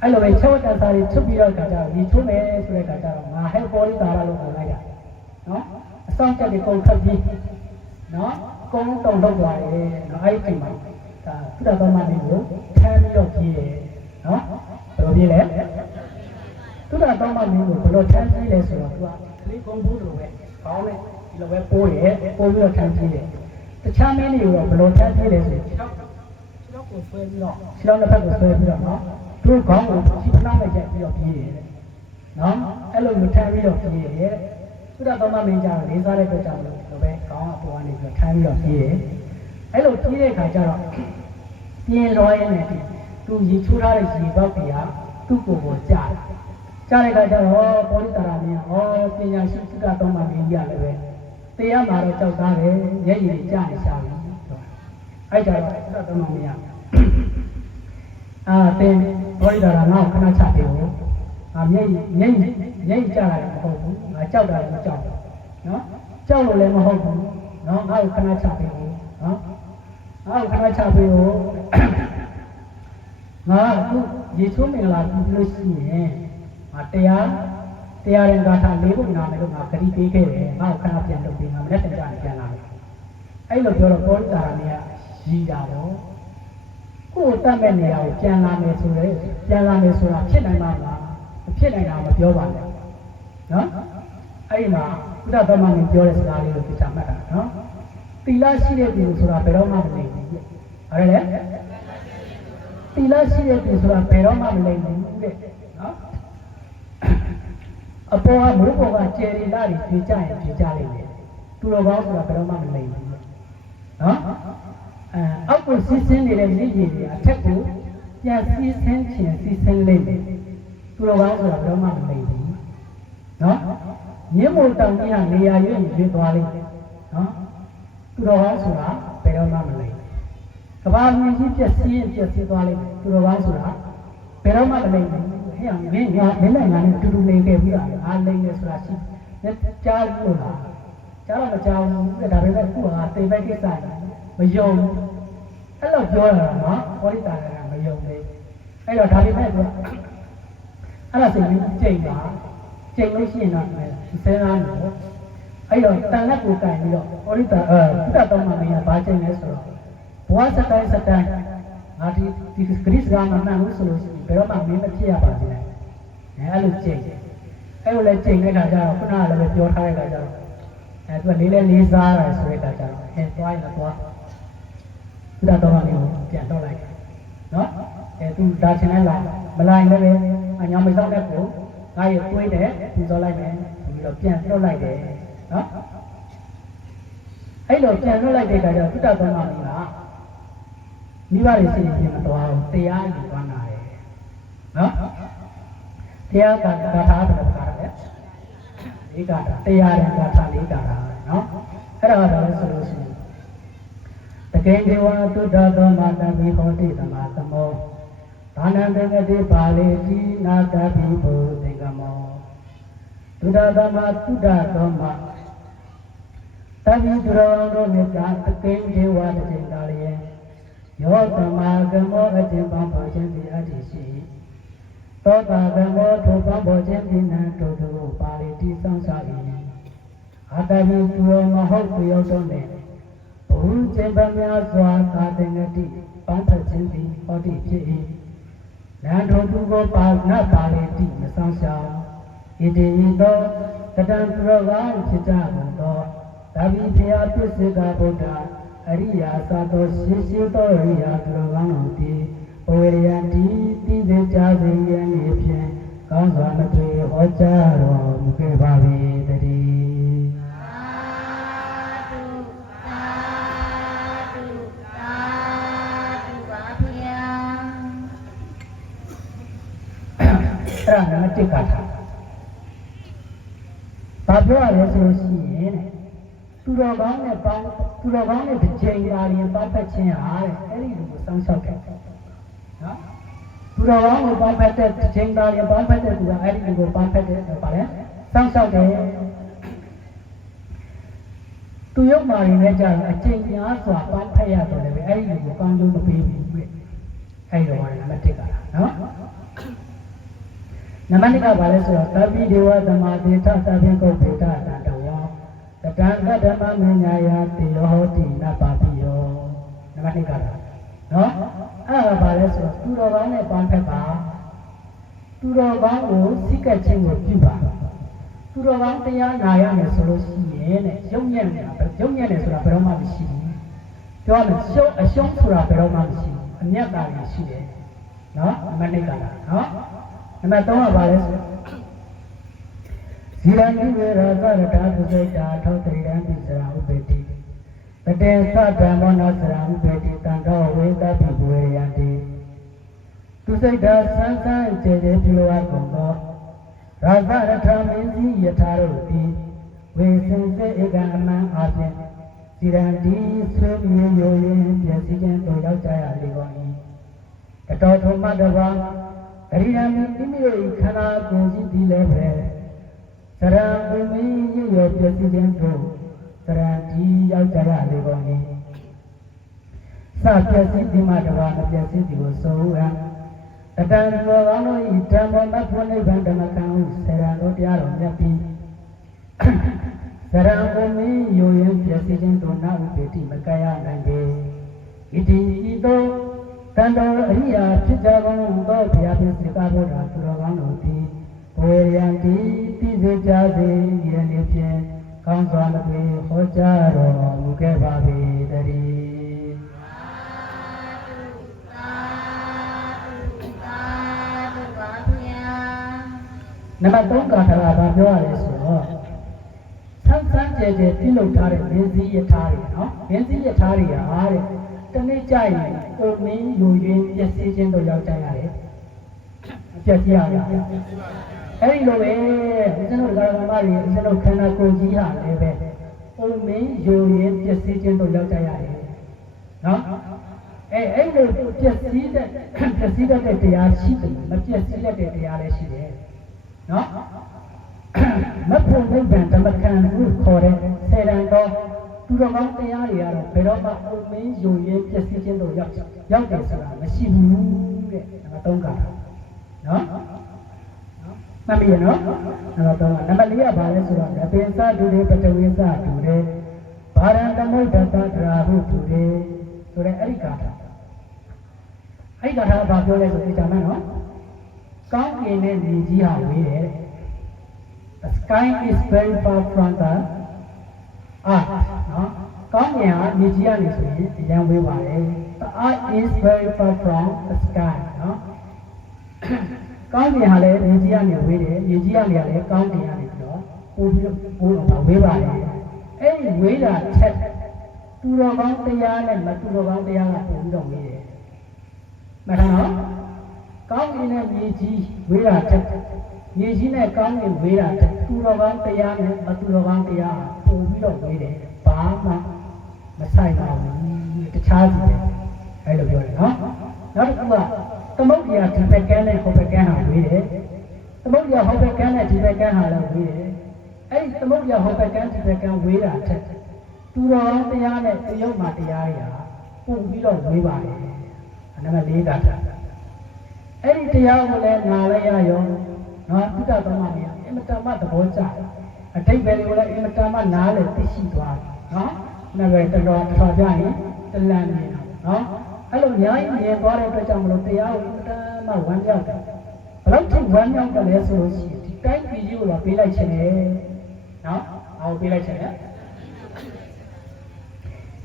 အဲ့လိုပဲချက်ဝတ်တန်စာတွေချုပ်ပြီးတော့ခါကျတော့ဒီချိုးမယ်ဆိုတဲ့ခါကျတော့ငါဟဲ့ပောရိတာရလို့ခေါ်လိုက်တာနော်အဆောင်တက်တွေကုန်ခတ်ပြီးနော်ကုန်းတုံလောက်သွားတယ်နော်အဲ့ဒီချိန်မှာဒါသုဒ္ဓသုံးပါးလေးကိုထမ်းပြီးတော့ကြီးတယ်နော်ဘယ်လိုကြီးလဲသုဒ္ဓသုံးပါးလေးကိုဘယ်လိုထမ်းကြီးလဲဆိုတော့သူကကလေးကုန်းဘူးလိုပဲကောင်းတယ်ဒီလိုပဲပိုးတယ်ပိုးပြီးတော့ထမ်းကြီးတယ်တခြားမင်းတွေကိုဘယ်လိုထမ်းကြီးလဲဆိုတော့ခြေထောက်ကိုဆွဲပြီးတော့ခြေထောက်တစ်ဖက်ကိုဆွဲပြီးတော့နော်သူ့ခေါင်းကိုခြေနှောင်းနဲ့ရိုက်ပြီးတော့ပြေးတယ်နော်အဲ့လိုမျိုးထမ်းပြီးတော့ပြေးတယ်သုဒ္ဓသုံးပါးမင်းကြောင့်လေးစားတဲ့အတွက်ကြောင့်လို့ဒီလိုပဲခေါင်းကပေါ်ကနေပြီးတော့ထမ်းပြီးတော့ပြေးတယ်အဲ့လိုပြေးတဲ့အခါကျတော့ပြင်းလွှဲနေတယ်သူရေချိုးထားတဲ့ရေပေါက်တွေကသူ့ကိုယ်ကိုကြားတယ်ကြားတဲ့အခါကျတော့ပောရိတာရမင်းကပညာရှိသုဒ္ဓသုံးပါးမင်းကြီးကလည်းပဲတရားမှာတော့ကြောက်သားတယ်မျက်ရည်ကြားနေရှာပြီအဲ့ကြတော့သုဒ္ဓသုံးပါးမင်းကတင်ပောရိတာရငါ့ကိုခဏချပေးဦးငါမျက်ရည်ကြားရတယ်မဟုတ်ဘူးငါကြောက်တာလည်းမကြောက်ဘူးနော်ကြောက်လို့လည်းမဟုတ်ဘူးနော်ငါ့ကိုခဏချပေးဦးနော်ငါ့ကိုခဏချပေးဦးငါအခုရေချိုးမင်္ဂလာပြုလို့ရှိရင်ငါတရားရင်ဂါထာ၄ခုနာမယ်လို့ငါဂရီပေးခဲ့တယ်ငါ့ကိုခဏပြန်လုပ်ပေးငါလက်တင်ကြပြန်လာတယ်အဲ့လိုပြောတော့ပောရိတာရမင်းကရည်တာတော့ကိုယ်တတ်မဲ့နေရာကိုပြန်လာမယ်ဆိုတော့ဖြစ်နိုင်မှာလားမဖြစ်နိုင်တာမပြောပါနဲ့နော်အဲ့ဒီမှာဘုရားသမန်ကြီးပြောတဲ့စကားလေးကိုသိချမှတ်တာနော်သီလရှိတဲ့သူဆိုတာဘယ်တော့မှမလိမ့်ဘူးဟုတ်တယ်သီလရှိတဲ့သူဆိုတာဘယ်တော့မှမလိမ့်ဘူးတဲ့နော်အပေါ်ကမိုးပေါ်ကကျယ်ရီလာတွေဖြေကြရင်ဖြေကြလိမ့်မယ်သူတော်ကောင်းဆိုတာဘယ်တော့မှမလိမ့်ဘူးနော်အောက်ကိုစီးဆင်းနေတဲ့မြစ်ကြီးတွေအထက်ကိုပြန်စီးဆင်းခြင်းစီးဆင်းလိမ့်မယ်သူတော်ကောင်းဆိုတာဘယ်တော့မှမလိမ့်ဘူးနော်မြင်းမို့တောင်ကြီးကနေရာရွေ့သွားလိမ့်မယ်နော်သူတော်ကောင်းဆိုတာဘယ်တော့မှမလိမ့်ကဘာမြင့်ကြီးပြည့်စည်သွားလိမ့်မယ်သူတော်ကောင်းဆိုတာဘယ်တော့မှမလိမ့်ဘူးဟဲ့မင်းနဲ့ငါနဲ့တူတူနေခဲ့ပြီးတာအားလိမ့်နေဆိုတာရှိကြားလို့လားကြားတော့မကြားဘူးဒါပေမဲ့ခုကတိမ်ပိုက်ကိစ္စမယုံအဲ့လိုပြောတာနော်ဟောဒီတာကမယုံသေးအဲ့တော့ဒါပေမဲ့သူအဲ့ဒါဆိုရင်ကြိတ်ပါကြိတ်လို့ရှိရင်တော့စဉ်းစားနေပေါ့အဲ့တော့တန်လက်ကိုကန်ပြီးတော့ဟောဒီတာသုဒ္ဓသုံးပါးမင်းကဘာကြိတ်လဲဆိုတော့ဘဝစတိုင်းငါဒီခရစ်စကားမှမှန်လို့ဆိုလို့ရှိရင်ဘယ်တော့မှမင်းမဖြစ်ရပါဘူးအဲ့လိုကြိတ်အဲ့လိုလဲကြိတ်နေတာကြတော့ခုနကလည်းပြောထားတဲ့ခါကျတော့သူကလေးစားရတယ်ဆိုတဲ့ခါကျတော့သွားရင်သွားသုဒ္ဓတော်ကလည်းပြန်တော့လိုက်နော်သူဒါချင်လိုက်မလိုက်လည်းပဲညောင်မစောင်းတဲ့ကိုငါရတွေးတယ်သူစောလိုက်မယ်ပြီးတော့ပြန်တော့လိုက်တယ်နော်အဲ့လိုပြန်တော့လိုက်တဲ့ခါကျတော့သုဒ္ဓတော်ကလည်းမိဘတွေစိတ်ပြင်မတော်အောင်တရားယူသွားနာတယ်နော်တရားကဂါထာတစ်ခါတယ်ဒီဂါထာတရားရဲ့ဂါထာလေးဂါထာနော်အဲ့ဒါတော့ဆိုလို့ရှိရင်တကယ်ဒီဝသုဒ္ဓသောမာတပိဟောတိသမာသမောဒါနံတကတိပါဠိတိနာတပိဘုသင်္ကမောသုဒ္ဓသမသုဒ္ဓသောမာတပိသူရောတို့မြတ်တကယ်ဒီဝတတိတာလျင်ယောသမာကမောအတင်ပံပါခြင်းဒီအတ္တိရှိသောတာကမောထိုပံပေါ်ခြင်းဒီနံတို့တို့ပါဠိတိဆောင်စား၏အတ္တပိသူရောမဟုတ်သူရောတို့နဲ့ဘုံကျင့်ပများစွာသာသင်္ကတိပန်းဖတ်ခြင်းသည်ဟောတိဖြစ်၏ လန်ထုံသူကိုပါနတ်ပါလေတိမဆောင်ရှောင်ဣတိဤသောတတံသူတော်ကောင်းဖြစ်ကြကုန်သောဒါဘိဖျားပစ္စေကဗုဒ္ဓအရိယာသာသောရှင်းရှင်းသောအရိယာသူတော်ကောင်းတို့သည်ဘဝရယတိတိစေကြစေရန်၏ဖြင့်ကောင်းစွာမတွေ့ဟောကြားတော်မူခဲ့ပါ၏တည်းအဲ့ဒါနံပါတ်1ကထားဘာပြောရလဲဆိုလို့ရှိရင်တဲ့သူတော်ကောင်းနဲ့ပေါင်းသူတော်ကောင်းနဲ့တစ်ချိန်သာရင်ပေါင်းဖက်ခြင်းဟာတဲ့အဲ့ဒီလိုကိုစောင့်ရှောက်တယ်နော်သူတော်ကောင်းကိုပေါင်းဖက်တဲ့တစ်ချိန်သာရင်ပေါင်းဖက်တဲ့သူကအဲ့ဒီလိုကိုပေါင်းဖက်တယ်ဆိုပါလေစောင့်ရှောက်တယ်သူရုပ်မာရင်လည်းကြာအချိန်များစွာပေါင်းဖက်ရတယ်လည်းပဲအဲ့ဒီလိုကိုကောင်းကျိုးမပေးဘူးပြအဲ့ဒီတော့နံပါတ်1ကနော်နံပါတ်2ကဘာလဲဆိုတော့သဗ္ဗိဒေဝသမသေထသဗ္ဗေကုဗေဒတံတဝံတတံကဓမ္မမညာယာတေယောဟောတိနပါပိယောနံပါတ်2ကနော်အဲ့ဒါဘာလဲဆိုတော့သူတော်ကောင်းနဲ့ပေါင်းဖက်ပါသူတော်ကောင်းကိုစိတ်ကချင်းကိုပြုပါသူတော်ကောင်းတရားနာရမယ်ဆိုလို့ရှိရင်တဲ့ရုပ်ညံ့တယ်ဆိုတာဘယ်တော့မှမရှိဘူးပြောရမယ်အရှုံးဆိုတာဘယ်တော့မှမရှိဘူးအမြတ်တာတွေရှိတယ်နော်နံပါတ်2ကနော်နံပါတ်3ကဘာလဲဆိုဇီရဏိဝေရသရတာသုစိတာထောတရိရံပိစရာဥပေတိတတေသဓမ္မောနာစရာဥပေတိတံတော်ဝေသပိဘဝေယံတိသုစိတာသံသံကျေကျေပြုလိုအပ်ကုန်သောရာဇရထမင်းကြီးယထာတို့သည်ဝေစင်စေဧကံအမှန်အားဖြင့်ဇီရဏတိဆွေမြေယိုရင်ပြည့်စည်ခြင်းတို့ရောက်ကြရလေကုန်၏တတော်ထုံမတပါအရိယာမိမိ၏ခန္ဓာကိုယ်ရှိသည်လည်းပဲသရံဘုံမီရောပြည့်စည်ခြင်းတို့သရံဒီရောက်ကြရလေကုန်၏စပြည့်စည်သည်မှတပါမပြည့်စည်သည်ကိုဆိုရန်တတံသောကောင်းတို့၏ဓမ္မမဖွနိဗ္ဗာန်ဓမ္မကံဟုဆရာတော်တရားတော်မြတ်ပြီးသရံဘုံမီရောရင်ပြည့်စည်ခြင်းတို့နာဥပေတိမကရနိုင်ပေဣတိဤသို့တန်တော်အရိယာဖြစ်ကြကောင်းသောဘုရားဖြစ်စေကဗုဒ္ဓသူတော်ကောင်းတို့သည်ဘဝရန်တိသိစေကြစေရန်ဖြင့်ကောင်းစွာလည်းဟောကြားတော်မူခဲ့ပါ၏တည်းနံပါတ်3ကထာကဘာပြောရလဲဆိုတော့ဆန်းဆန်းကြဲကြဲပြုလုပ်ထားတဲ့မင်းစည်းယထာတွေနော်မင်းစည်းယထာတွေဟာတဲ့တနေ့ကြရင်ကိုမင်းယူရင်းပြည့်စည်ခြင်းတို့ရောက်ကြရတယ်ပြည့်စည်ရတယ်အဲ့ဒီလိုပဲဦးဇင်းတို့ကာရမတွေဦးဇင်းတို့ခန္ဓာကိုယ်ကြီးဟာလည်းပဲကိုမင်းယူရင်းပြည့်စည်ခြင်းတို့ရောက်ကြရတယ်နော်အဲ့လိုပြည့်စည်တဲ့တရားရှိတယ်မပြည့်စည်တဲ့တရားလည်းရှိတယ်နော်မဖို့နိဗ္ဗာန်ဓမ္မကံကိုခေါ်တဲ့စေတံတော်သူတော်ကောင်းတရားတွေကတော့ဘယ်တော့မှအုံမင်းယုံရဲပြည့်စည်ခြင်းတို့ရောက်တယ်ဆိုတာမရှိဘူးတဲ့နံပါတ်3ကနော်မှတ်ပြီနော်နံပါတ်3ကနံပါတ်4ကဘာလဲဆိုတော့အပင်စတူတွေပတဝိစတူတွေဘာရံသမုဒ္ဒတဒရာဟုတူတွေဆိုတဲ့အဲ့ဒီကာထာဘာပြောလဲဆိုသိကြမယ်နော်ကောင်းကင်နဲ့မြေကြီးဟာဝေးတယ် The sky is very far from the earth နော်ကောင်းကင်ဟာမြေကြီးကနေဆိုရင်အရန်ဝေးပါတယ် The earth is very far from the sky နော်ကောင်းကင်ဟာလည်းမြေကြီးကနေဝေးတယ်မြေကြီးကနေလည်းကောင်းကင်ကနေပြီးတော့ပို့ပြီးတော့ဝေးပါတယ်အဲ့ဒီဝေးတာချက်သူတော်ကောင်းတရားနဲ့မသူတော်ကောင်းတရားကပို့ပြီးတော့ဝေးတယ်မှန်လားနော်ကောင်းကင်နဲ့မြေကြီးဝေးတာချက်မြေကြီးနဲ့ကောင်းကင်ဝေးတာချက်သူတော်ကောင်းတရားနဲ့မသူတော်ကောင်းတရားပို့ပြီးတော့ဝေးတယ်ဘာမှမဆိုင်ပါဘူးတခြားစီတယ်အဲ့လိုပြောတယ်နော်နောက်တစ်ခုကသမုဒ္ဒရာဒီဘက်ကန်းနဲ့ဟိုဘက်ကန်းဟာဝေးတယ်သမုဒ္ဒရာဟိုဘက်ကန်းနဲ့ဒီဘက်ကန်းဟာလည်းဝေးတယ်အဲ့ဒီသမုဒ္ဒရာဟိုဘက်ကန်းဒီဘက်ကန်းဝေးတာချက်သူတော်ကောင်းတရားနဲ့တယုတ်မှတရားရာပို့ပြီးတော့ဝေးပါတယ်နံပါတ်4ကအဲ့ဒီတရားကိုလည်းနားလိုက်ရရောနော်သုတ္တသမမယအင်မတန်မှသဘောကျတယ်အတိတ်ပဲကိုလည်းအင်မတန်မှနားလေသိရှိသွားတယ်နော်နားပဲတော်ကြရင်တလန့်နေတာနော်အဲ့လိုအများကြီးမြင်သွားတဲ့အတွက်ကြောင့်မလို့တရားကိုအင်မတန်မှ မှဝမ်းမြောက်တယ်ဘယ်လောက်ထိဝမ်းမြောက်တယ်လဲဆိုလို့ရှိရင်ဒီတိုင်းပြည်ကြီးကိုတော့ပေးလိုက်ခြင်းနဲ့နော်အောင်ပေးလိုက်ခြင်းနဲ့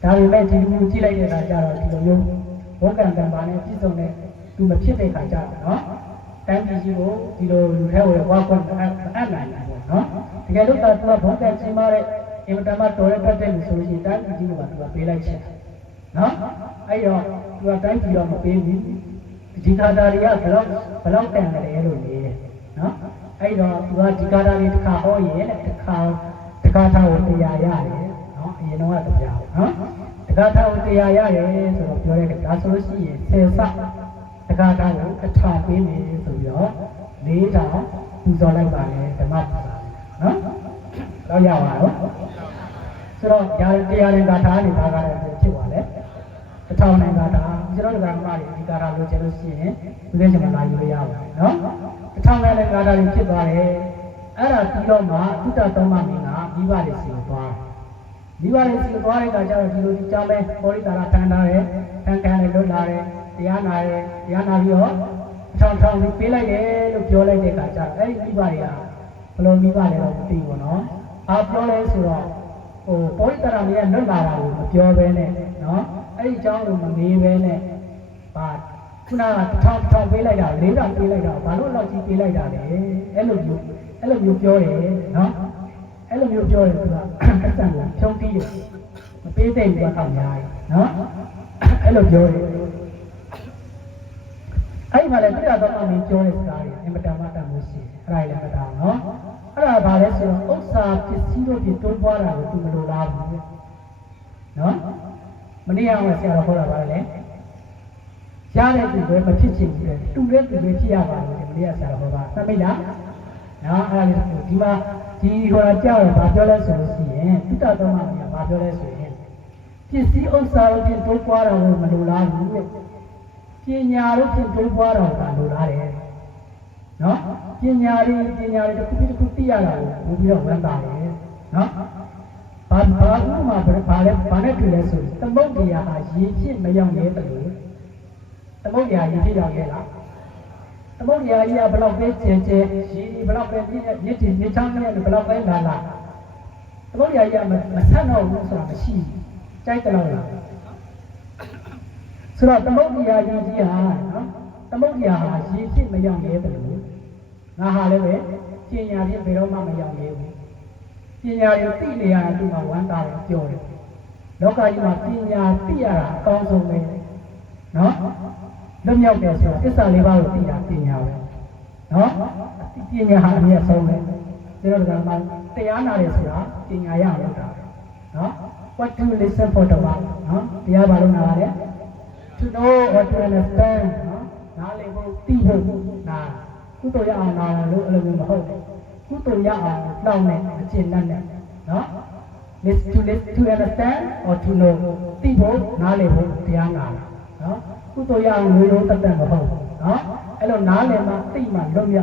ဒါပေမဲ့ဒီလူကြည့်လိုက်တဲ့အခါကျတော့ဒီလိုမျိုးဘောကံတံပါနဲ့ပြည့်စုံတဲ့သူမဖြစ်တဲ့အခါကျတော့နော်တိုင်းပြည်ကြီးကိုဒီလိုလူထဲကိုဝါကွန်အပ်နိုင်တယ်ပေါ့နော်တကယ်လို့သူကဘောကံကြီးမားတဲ့အင်မတန်မှတော်ရတတ်တဲ့လူဆိုလို့ရှိရင်တိုင်းပြည်ကြီးကိုပါသူကပေးလိုက်ခြင်းနော်အဲ့တော့သူကတိုင်းပြည်တော့မပေးဘူးဒီခါတာတွေကဘယ်လောက်တန်တယ်လို့နေတယ်နော်အဲ့တော့သူကဒီခါတာတွေတစ်ခါဟောရင်တစ်ခါထားကိုတရားရတယ်နော်အရင်တော့တရားနော်တစ်ခါထားကိုတရားရတယ်ဆိုတော့ပြောတဲ့ဒါဆိုလို့ရှိရင်10ဆတစ်ခါထားကို1000ပေးမယ်ဆိုပြီးတော့4000ပူဇော်လိုက်ပါလေဓမ္မပူဇော်နော်တော့ရပါတော့ဆိုတော့တရားရင်ဂါထာတွေဘာကလည်းဖြစ်ပါလေ1000နဲ့ဂါထာကျွန်တော်တို့ကမှဒီဂါထာလိုချင်လို့ရှိရင်ဒီနေ့ကျွန်တော်လာယူရပါမယ်နော်1000နဲ့ဂါထာတွေဖြစ်သွားတယ်အဲ့ဒါပြီးတော့မှသုတ္တသုံးပါးမင်းကမိဘတွေစီကိုသွားမိဘတွေစီကိုသွားတဲ့အခါကျတော့ဒီလိုဒီကြောင်းပဲပေါ်ရိတာရထမ်းထားတယ်ထမ်းခံတယ်လွတ်လာတယ်တရားနာပြီးတော့1000ပြီးပေးလိုက်တယ်လို့ပြောလိုက်တဲ့အခါကျတော့အဲ့ဒီမိဘတွေကဘယ်လိုမိဘလဲတော့မသိဘူးနော်အားပြောလဲဆိုတော့ပေါ်ရိတာရမင်းကလွတ်လာတာကိုမပြောဘဲနဲ့နော်အဲ့ဒီအကြောင်းကိုမမေးဘဲနဲ့ပါခုနက1000ပေးလိုက်တာ4000ပေးလိုက်တာဘာလို့လောက်ကြီးပေးလိုက်တာလဲအဲ့လိုမျိုးပြောတယ်နော်အဲ့လိုမျိုးပြောတယ်သူကအစံကိုဖြုံးတီးတယ်မပေးတဲ့လူကတော့များတယ်နော်အဲ့လိုပြောတယ်အဲ့မှာလည်းပြတာတော့အမင်းပြောတဲ့စကားတွေအင်မတန်မှတန်ဖို့ရှိတယ်အဲ့ဒါလည်းမတောင်းနော်အဲ့ဒါဘာလဲဆိုတော့ဥစ္စာပစ္စည်းတို့ပြီးတိုးပွားတာကိုသူမလိုလားဘူးနော်မနေ့ကဆရာတော်ဟောတာပါလေရတဲ့သူပဲမဖြစ်ချင်ဘူးတူတဲ့သူပဲဖြစ်ရပါလို့ဒီမနေ့ကဆရာတော်ဟောတာသတ်မိလားနော်အဲ့ဒါလေးဒီမှာဒီဟိုတာကြောက်ရဘာပြောလဲဆိုလို့ရှိရင်သုတ္တသုံးပါးကဘာပြောလဲဆိုရင်ပစ္စည်းဥစ္စာတို့ဖြင့်တိုးပွားတာကိုမလိုလားဘူးပညာတို့ဖြင့်တိုးပွားတာကိုလိုလားတယ်နော်ပညာတွေတစ်ခုသိရတာကိုပြီးတော့ဝမ်းသာတယ်နော်ဘာဥမာဘာနဲ့တွေ့လဲဆိုရင်သမုဒ္ဒရာဟာရေဖြစ်မရောက်ရဲတယ်လို့သမုဒ္ဒရာရေဖြစ်ရောက်ရဲလားသမုဒ္ဒရာကြီးကဘလောက်ပဲကျဲရေဘလောက်ပဲပြည့်မြစ်တင်မြစ်ချောင်းနဲ့ဘလောက်ပဲလာသမုဒ္ဒရာကြီးကမဆတ်တော့ဘူးဆိုတာမရှိဘူးကြိုက်တယ်လို့လားဆိုတော့သမုဒ္ဒရာကြီးဟာနော်သမုဒ္ဒရာဟာရေဖြစ်မရောက်ရဲတယ်လို့ငါဟာလည်းပဲပညာဖြင့်ဘယ်တော့မှမရောက်ရဲဘူးပညာကိုသိနေရတာသူကဝမ်းသာတယ်ပြောတယ်လောကကြီးမှာပညာသိရတာအကောင်းဆုံးပဲနော်လွတ်မြောက်တယ်ဆိုတော့သစ္စာလေးပါးကိုသိတာပညာပဲနော်ပညာဟာအမြတ်ဆုံးပဲဒါတော့ဒီမှာတရားနာတယ်ဆိုတာပညာရအောင်တာနော် what to listen for တော့နော်တရားဘာလို့နာရလဲ to know or to understand နော်နားလည်ဖို့သိဖို့နာကုသိုလ်ရအောင်နာလို့အဲ့လိုမျိုးမဟုတ်ဘူးကုသိုလ်ရအောင်နှောင့်နဲ့အကျင့်နဲ့နော် to understand or to know သိဖို့နားလည်ဖို့တရားနာနော်ကုသိုလ်ရအောင်လူလုံးတက်မဟုတ်ဘူးနော်အဲ့လိုနားလည်မှသိမှလွတ်ရ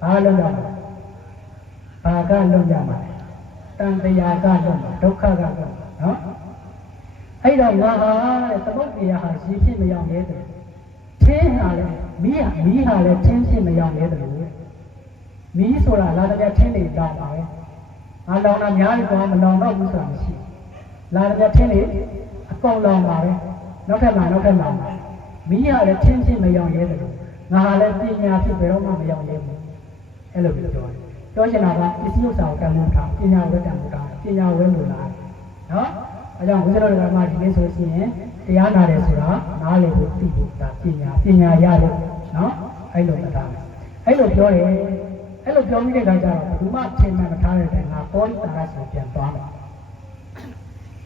ဘာလွတ်ရမှာဘာကလွတ်ရမှာတန်တရားကလွတ်မှာဒုက္ခကလွတ်မှာနော်အဲ့တော့ငါဟာသမုဒ္ဒရာဟာရေဖြစ်မရောက်ရဲတယ်ထင်းဟာလည်းမီးဟာလည်းထင်းဖြစ်မရောက်ရဲတယ်လို့မီးဆိုတာလာတဲ့ထင်းတွေတောင်းပါပဲငါလောင်တာများတယ်ကွာမလောင်တော့ဘူးဆိုတာမရှိလာတဲ့ထင်းတွေအကုန်လောင်ပါပဲနောက်ထပ်လောင်ပါမီးဟာလည်းထင်းဖြစ်မရောက်ရဲတယ်လို့ငါဟာလည်းပညာဖြစ်ဘယ်တော့မှမရောက်ရဲဘူးအဲ့လိုပြောတယ်ပြောချင်တာကပစ္စည်းဥစ္စာကိုတန်ဖိုးထားပညာကိုတန်ဖိုးထားပညာဝဲလို့လားနော်အဲကြောင့်ဘုရားတော်ကမှဒီနေ့ဆိုရင်တရားနာတယ်ဆိုတာနားလည်ဖို့သိဖို့ဒါပညာရလို့နော်အဲ့လိုသတ်တာအဲ့လိုပြောတယ်အဲ့လိုပြောပြီးတဲ့အခါကျတော့ဘယ်သူမှထင်မှန်မထားတဲ့တိုင်ငါပေါ်ရိတာရဆိုပြန်သွားမှာ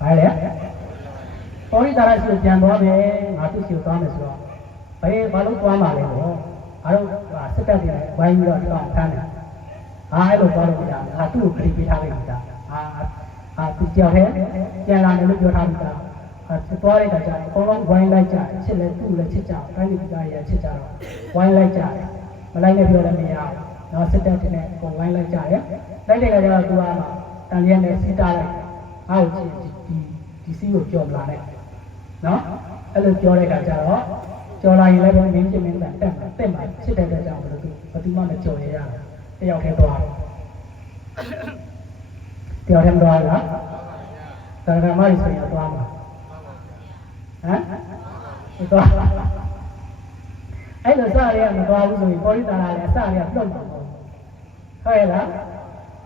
ဘာလဲပေါ်ရိတာရဆိုပြန်သွားမယ်ငါသူ့စီကိုသွားမယ်ဆိုတော့ဘာလို့သွားမှာလဲပေါ့အားလုံးစစ်တပ်တွေဝိုင်းပြီးတော့တောင်းတန်းတယ်အဲ့လိုသွားလို့မရဘူးငါသူ့ကိုခရီးပေးထားလိုက်တာသူကြောက်ဟဲ့ပြန်လာတယ်လို့ပြောထားပြီးသားသွားတဲ့အခါကျအကုန်လုံးဝိုင်းလိုက်ကြချစ်လဲသူ့လည်းချစ်ကြတိုင်းပြည်သားရချစ်ကြတော့ဝိုင်းလိုက်ကြတယ်မလိုက်နဲ့ပြောလည်းမရဘူးနော်စစ်တပ်နဲ့အကုန်ဝိုင်းလိုက်ကြတယ်လိုက်တဲ့အခါကျတော့သူကတန်လျက်နဲ့စစ်တားလိုက်အောက်ဒီစီးကိုကြော်လာလိုက်နော်အဲ့လိုပြောတဲ့အခါကျတော့ ကြော်လာရင်လည်းပဲမင်းချင်းမင်းတန်တက်မှာတက်မှာဖြစ်တဲ့အတွက်ကြောင့်ဘယ်သူမှမကြော်ရရတယောက်ထဲသွားတယောက်ထဲမသွားလားသာရမကြီးဆိုရင်သွားမှာဟမ်မသွားအဲ့လိုစရရမသွားဘူးဆိုရင်ပေါ်ရိတာလည်းအစရပြုတ်မှာမဟုတ်ဘူးဟုတ်ရဲ့လား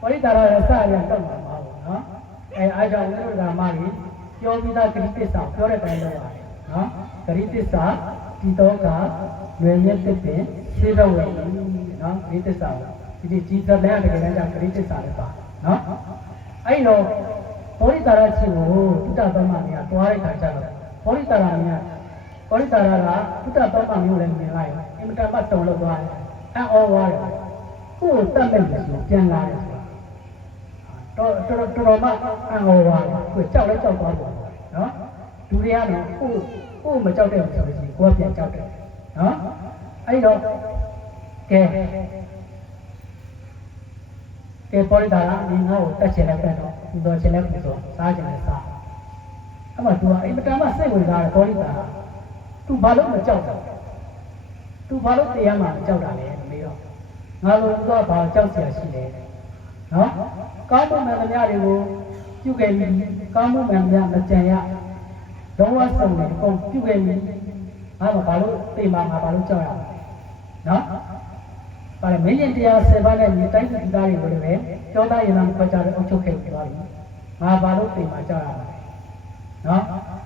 ပေါ်ရိတာလည်းအစရပြုတ်မှာမဟုတ်ဘူးနော်အားကြောင့်လည်းဓမ္မကြီးပြောပြီးသားဂရိတ္တစာပြောတဲ့တိုင်းလုပ်ရတယ်နော်ဂရိတ္တစာဒီတော့ကလွယ်ရက်တစ်ပင်ရှင်းတော့ဝင်နော်ဂရိတ္တစာဒီကြီးစတဲ့တကယ်တမ်းကဂရိတ္တစာလည်းပါနော်အဲ့တော့ဘောရိတာရချင်းကိုတုတ္တသမဏကြီးကတွားတဲ့ခါကျတော့ဘောရိတာရကတုတ္တသမဏမျိုးလည်းမြင်လိုက်အင်မတန်မှတုံလို့သွားတယ်အော်သွားတယ်ကိုယ်တတ်မဲ့လို့ပြန်လာတယ်ဆိုတာတော်မှအော်သွားတယ်ကိုကြောက်လဲကြောက်သွားတယ်နော်လူတွေကတော့ကိုမကြောက်တဲ့ဆိုလို့ရှိရင်ကိုယ်ပြန်ကြောက်တယ်နော်အဲ့တော့ကဲပေါ်ရတာဒီငါ့ကိုတက်ချင်တဲ့ပဲတော့သူတော်ချင်တဲ့ပူဆိုစားချင်တဲ့စားအဲ့မှာသူကအင်မတန်မှစိတ်ဝင်စားတယ်ပေါ်ရတာသူဘာလို့မကြောက်တာသူဘာလို့တရားမှမကြောက်တာလဲမေးတော့ငါလိုသူကဘာကြောက်เสียရှိလဲနော်ကောင်းမှုမှန်သမျှတွေကိုပြုခဲ့ပြီးကောင်းမှုမှန်သမျှမကြံရလုံးဝဆုံးတယ်အကုန်ပြုခဲ့ပြီးငါဘာလို့သိမှငါဘာလို့ကြောက်ရလဲနော်ပါလေမင်းရင်တရား10ပါးနဲ့ညီတိုင်းပြည်သားတွေကိုလည်းကြောသားရင်သားခွဲကြတဲ့အုပ်ချုပ်ခဲ့ပြီးသွားပြီငါဘာလို့သိမှကြောက်ရလဲနော်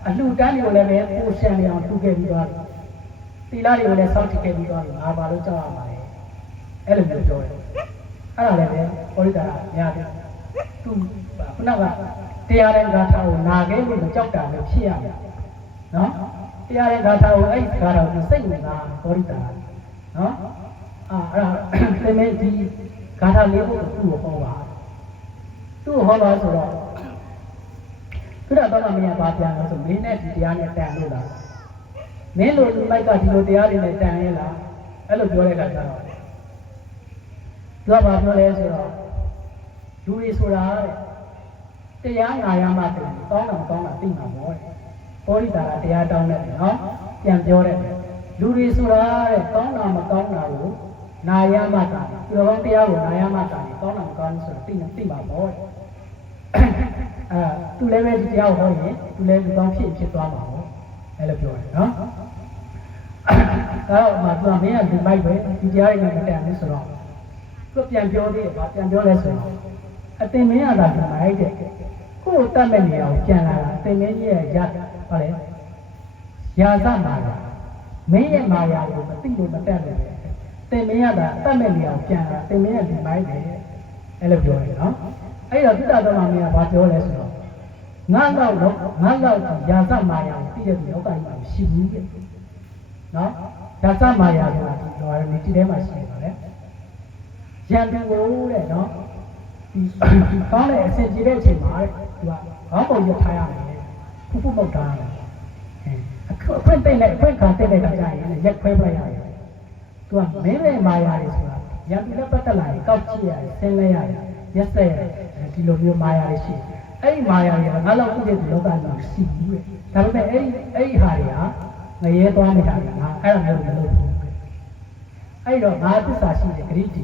အလှတန်းတွေကိုလည်းပဲပို့ရှံနေအောင်ထူခဲ့ပြီးသွားပြီတီလာတွေကိုလည်းစောင့်ကြည့်ခဲ့ပြီးသွားပြီငါဘာလို့ကြောက်ရမှာလဲအဲ့လိုမျိုးပြောတယ်အဲ့ဒါလည်းပဲပေါ်ရိတာများတယ်သူခုနကတရားတဲ့ဂါထာကိုနာခဲ့လို့မကြောက်တာလည်းဖြစ်ရမယ်နော်တရားတဲ့ဂါထာကိုအဲ့ဂါထာကိုစိတ်ဝင်စားပေါ်ရိတာနော်အဲ့ဒါသင်မင်းဒီဂါထာလေးကိုသူ့ကိုဟောပါသူ့ကိုဟောပါဆိုတော့သူတော့မင်းကဘာပြန်လို့ဆိုမင်းနဲ့ဒီတရားနဲ့တန်လို့လားမင်းလိုလူလိုက်ကဒီလိုတရားတွေနဲ့တန်ရဲ့လားအဲ့လိုပြောတဲ့အခါကျတော့သူကဘာပြောလဲဆိုတော့လူတွေဆိုတာတရားနာရမှတူကောင်းတာမကောင်းတာသိမှာပေါ့ပေါ်ရိတာတရားတောင်းတယ်နော်ပြန်ပြောတယ်လူတွေဆိုတာတဲ့ကောင်းတာမကောင်းတာကိုနာရမှတာသူတော်ကောင်းတရားကိုနာရမှတာကောင်းတာမကောင်းဘူးဆိုတော့သိမှာပေါ့သူလည်းပဲဒီတရားကိုဟောရင်သူလည်းလူကောင်းဖြစ်သွားမှာပေါ့အဲ့လိုပြောတယ်နော်အဲ့တော့မှသူကမင်းကဒီမိုက်ပဲဒီတရားတွေနဲ့မတန်ဘူးဆိုတော့သူပြန်ပြောသေးတယ်ဗာပြန်ပြောလဲဆိုတော့အတင်မင်းကသာဒီမိုက်တဲ့ကိုယ်တတ်မဲ့နေအောင်ပြန်လာတာအတင်မင်းကြီးရဲ့ရဟောလေရာဇမာယာမင်းရဲ့မာယာကိုမသိလို့မတတ်လို့တင်မင်းကသာတတ်မဲ့နေအောင်ပြန်လာတင်မင်းကဒီမိုက်တယ်အဲ့လိုပြောတယ်နော်အဲ့တော့သုတ္တသမမင်းကဘာပြောလဲဆိုတော့ငါတော့ရာဇမာယာကိုသိတဲ့ဒီလောကကြီးမှာရှိဘူးတဲ့နော်ရာဇမာယာဆိုတာဒီတော်ရည်ဒီထဲမှာရှိနေပါလေရန်သူကိုတဲ့နော်ဒီကောင်းတဲ့အစဉ်ကြီးတဲ့အချိန်မှာတဲ့သူကဘာပုံရထားရမယ်ဖုတ်ပုတ်ထားတယ်အခွင့်တိတ်လိုက်အခွင့်ခံတိတ်လိုက်တာကြာရင်ရက်ခွဲပလိုက်ရတယ်သူကမင်းရဲ့မာယာတွေဆိုတာရန်သူနဲ့ပတ်သက်လာရင်ကောက်ကြည့်ရတယ်ဆင်းလဲရတယ်ရက်ဆက်ရတယ်ဒီလိုမျိုးမာယာတွေရှိအဲ့ဒီမာယာတွေကငါလောက်ခုတဲ့ဒီလောကမှာရှိဘူးတဲ့ဒါပေမဲ့အဲ့ဒီဟာတွေကငရဲသွားနေတာကငါအဲ့ဒါမျိုးမလုပ်ဘူးအဲ့တော့ငါသစ္စာရှိတဲ့ဂရိတီ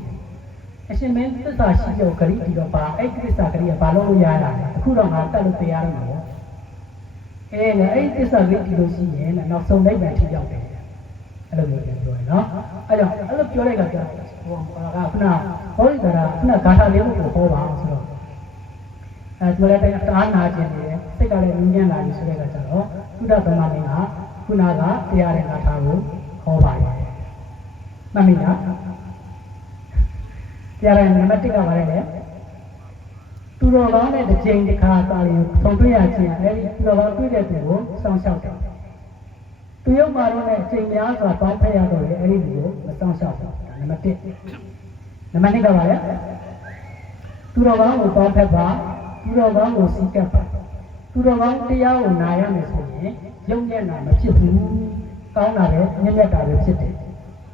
အရှင်မင်းသစ္စာရှိတဲ့ဂရိတီတော့ပါအဲ့ဒီသစ္စာဂရိကဘာလို့ရတာလဲအခုတော့ငါတက်လို့တရားရမှာအဲ့ဒီသစ္စာဂရိတီလို့ရှိရင်နောက်ဆုံးလိုက်မှထိရောက်တယ်အဲ့လိုမျိုးပြောတယ်နော်အဲ့ကြောင့်အဲ့လိုပြောတဲ့အခါကျတော့ဟိုကခုနဟောရတာခုနဂါထာလေးကိုဟောပါအောင်ဆိုတော့သူလည်းတရားနာခြင်းနေတယ်စိတ်ကလည်းငြင်းညံ့လာပြီဆိုတဲ့အခါကျတော့သုဒ္ဓသမမင်းကခုနကတရားတဲ့ဂါထာကိုဟောပါတယ်မှတ်မိလားတရားတဲ့နံပါတ်1ကပါလေသူတော်ကောင်းတဲ့တစ်ချိန်တစ်ခါသာရင်ဆုံတွေ့ရခြင်းအဲဒီသူတော်ကောင်းတွေ့တဲ့သူကိုစောင့်ရှောက်တယ်သူရုပ်မာတော့နဲ့အချိန်များစွာပေါင်းဖက်ရတော့လေအဲဒီလူကိုမစောင့်ရှောက်ဘူးနံပါတ်1နံပါတ်2ကပါလေသူတော်ကောင်းကိုပေါင်းဖက်ပါသူတော်ကောင်းကိုစီးကပ်ပါသူတော်ကောင်းတရားကိုနာရမယ်ဆိုရင်ရုပ်ညံ့တာမဖြစ်ဘူးကောင်းတာပဲညံ့ညက်တာပဲဖြစ်တယ်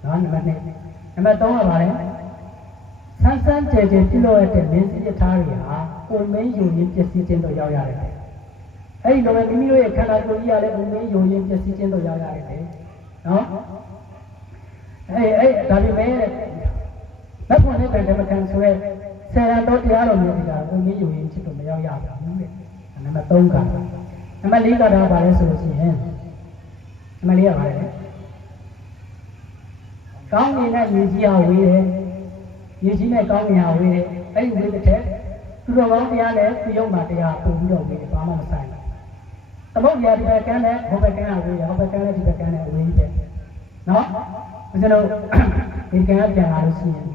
နော်နံပါတ်2နံပါတ်3ကပါလေဆန်းဆန်းကြဲကြဲပြုလို့ရတဲ့မင်းစည်းရထားတွေဟာပုံမင်းယူရင်းပျက်စီးခြင်းတို့ရောက်ရတယ်အဲ့ဒီတော့မိမိတို့ရဲ့ခန္ဓာကိုယ်ကြီးကလည်းပုံမင်းယူရင်းပျက်စီးခြင်းတို့ရောက်ရတယ် နော်ဒါပေမဲ့လက်ဖွင့်တဲ့တန်တမကန်ဆိုရဲဆယ်ရန်တော့တရားတော်မျိုးတွေကဘုံကြီးယူရင်ချစ်လို့မရောက်ရဘူးတဲ့နံပါတ်3ကနံပါတ်4ကတော့ဗာလဲဆိုလို့ရှိရင်နံပါတ်4ကဗာလဲကောင်းနေတဲ့ရေကြီးအောင်ဝေးတယ်ရေကြီးနဲ့ကောင်းနေအောင်ဝေးတယ်အဲ့ဒီဝေးတဲ့သူတော်ကောင်းတရားနဲ့သူရုပ်မှာတရားပုံပြီးတော့ဝေးတယ်ဘာမှမဆိုင်ဘူးသမုတ်တရားဒီဘက်ကန်းနဲ့ဟိုဘက်ကန်းကဝေးတယ်ဟိုဘက်ကန်းနဲ့ဒီဘက်ကန်းနဲ့ဝေးတယ်နော်ကျွန်တော်ဒီကန်းကပြန်လာလို့ရှိရင်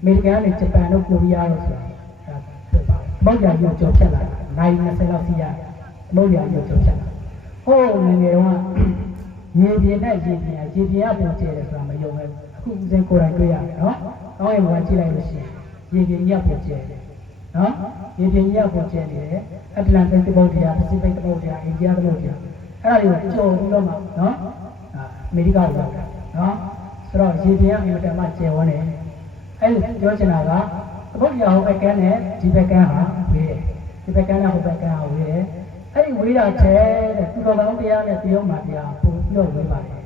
အမေရိကန်နဲ့ဂျပန်တို့ကိုရီးယားတို့ဆိုတာဖြစ်ပါတယ်သမုတ်တရားမျိုးကြော်ဖြတ်လာတာနိုင်20လောက်စီးရသမုတ်တရားမျိုးကြော်ဖြတ်လာဟိုးငယ်ငယ်တော့ရေပြင်းနဲ့ရေပြင်းကပုံကျဲတယ်ဆိုတာမယုံဘူးအခုဦးစင်းကိုယ်တိုင်တွေ့ရတယ်နော်ကောင်းရင်ဘာကြည့်လိုက်လို့ရှိရင်ရေပြင်းကြီးပုံကျဲတယ်နော်ရေပြင်းကြီးပုံကျဲနေတယ်အတ္တလန်တိတ်သမုတ်တရားပစိဖိတ်သမုတ်တရားအိန္ဒိယသမုတ်တရားအဲ့ဒါတွေကိုကြော်ပြီးတော့မှနော်အမေရိကကိုရောက်တာနော်ဆိုတော့ရေပြင်းကအင်မတန်မှကျယ်ဝန်းတယ်အဲ့လိုပြောချင်တာကသမုတ်တရားဟိုဘက်ကန်းနဲ့ဒီဘက်ကန်းဟာဝေးတယ်ဒီဘက်ကန်းနဲ့ဟိုဘက်ကန်းဟာဝေးတယ်အဲ့ဒီဝေးတာချဲတဲ့သူတော်ကောင်းတရားနဲ့တရားမှတရားပုံပြီးတော့ဝေးပါတယ်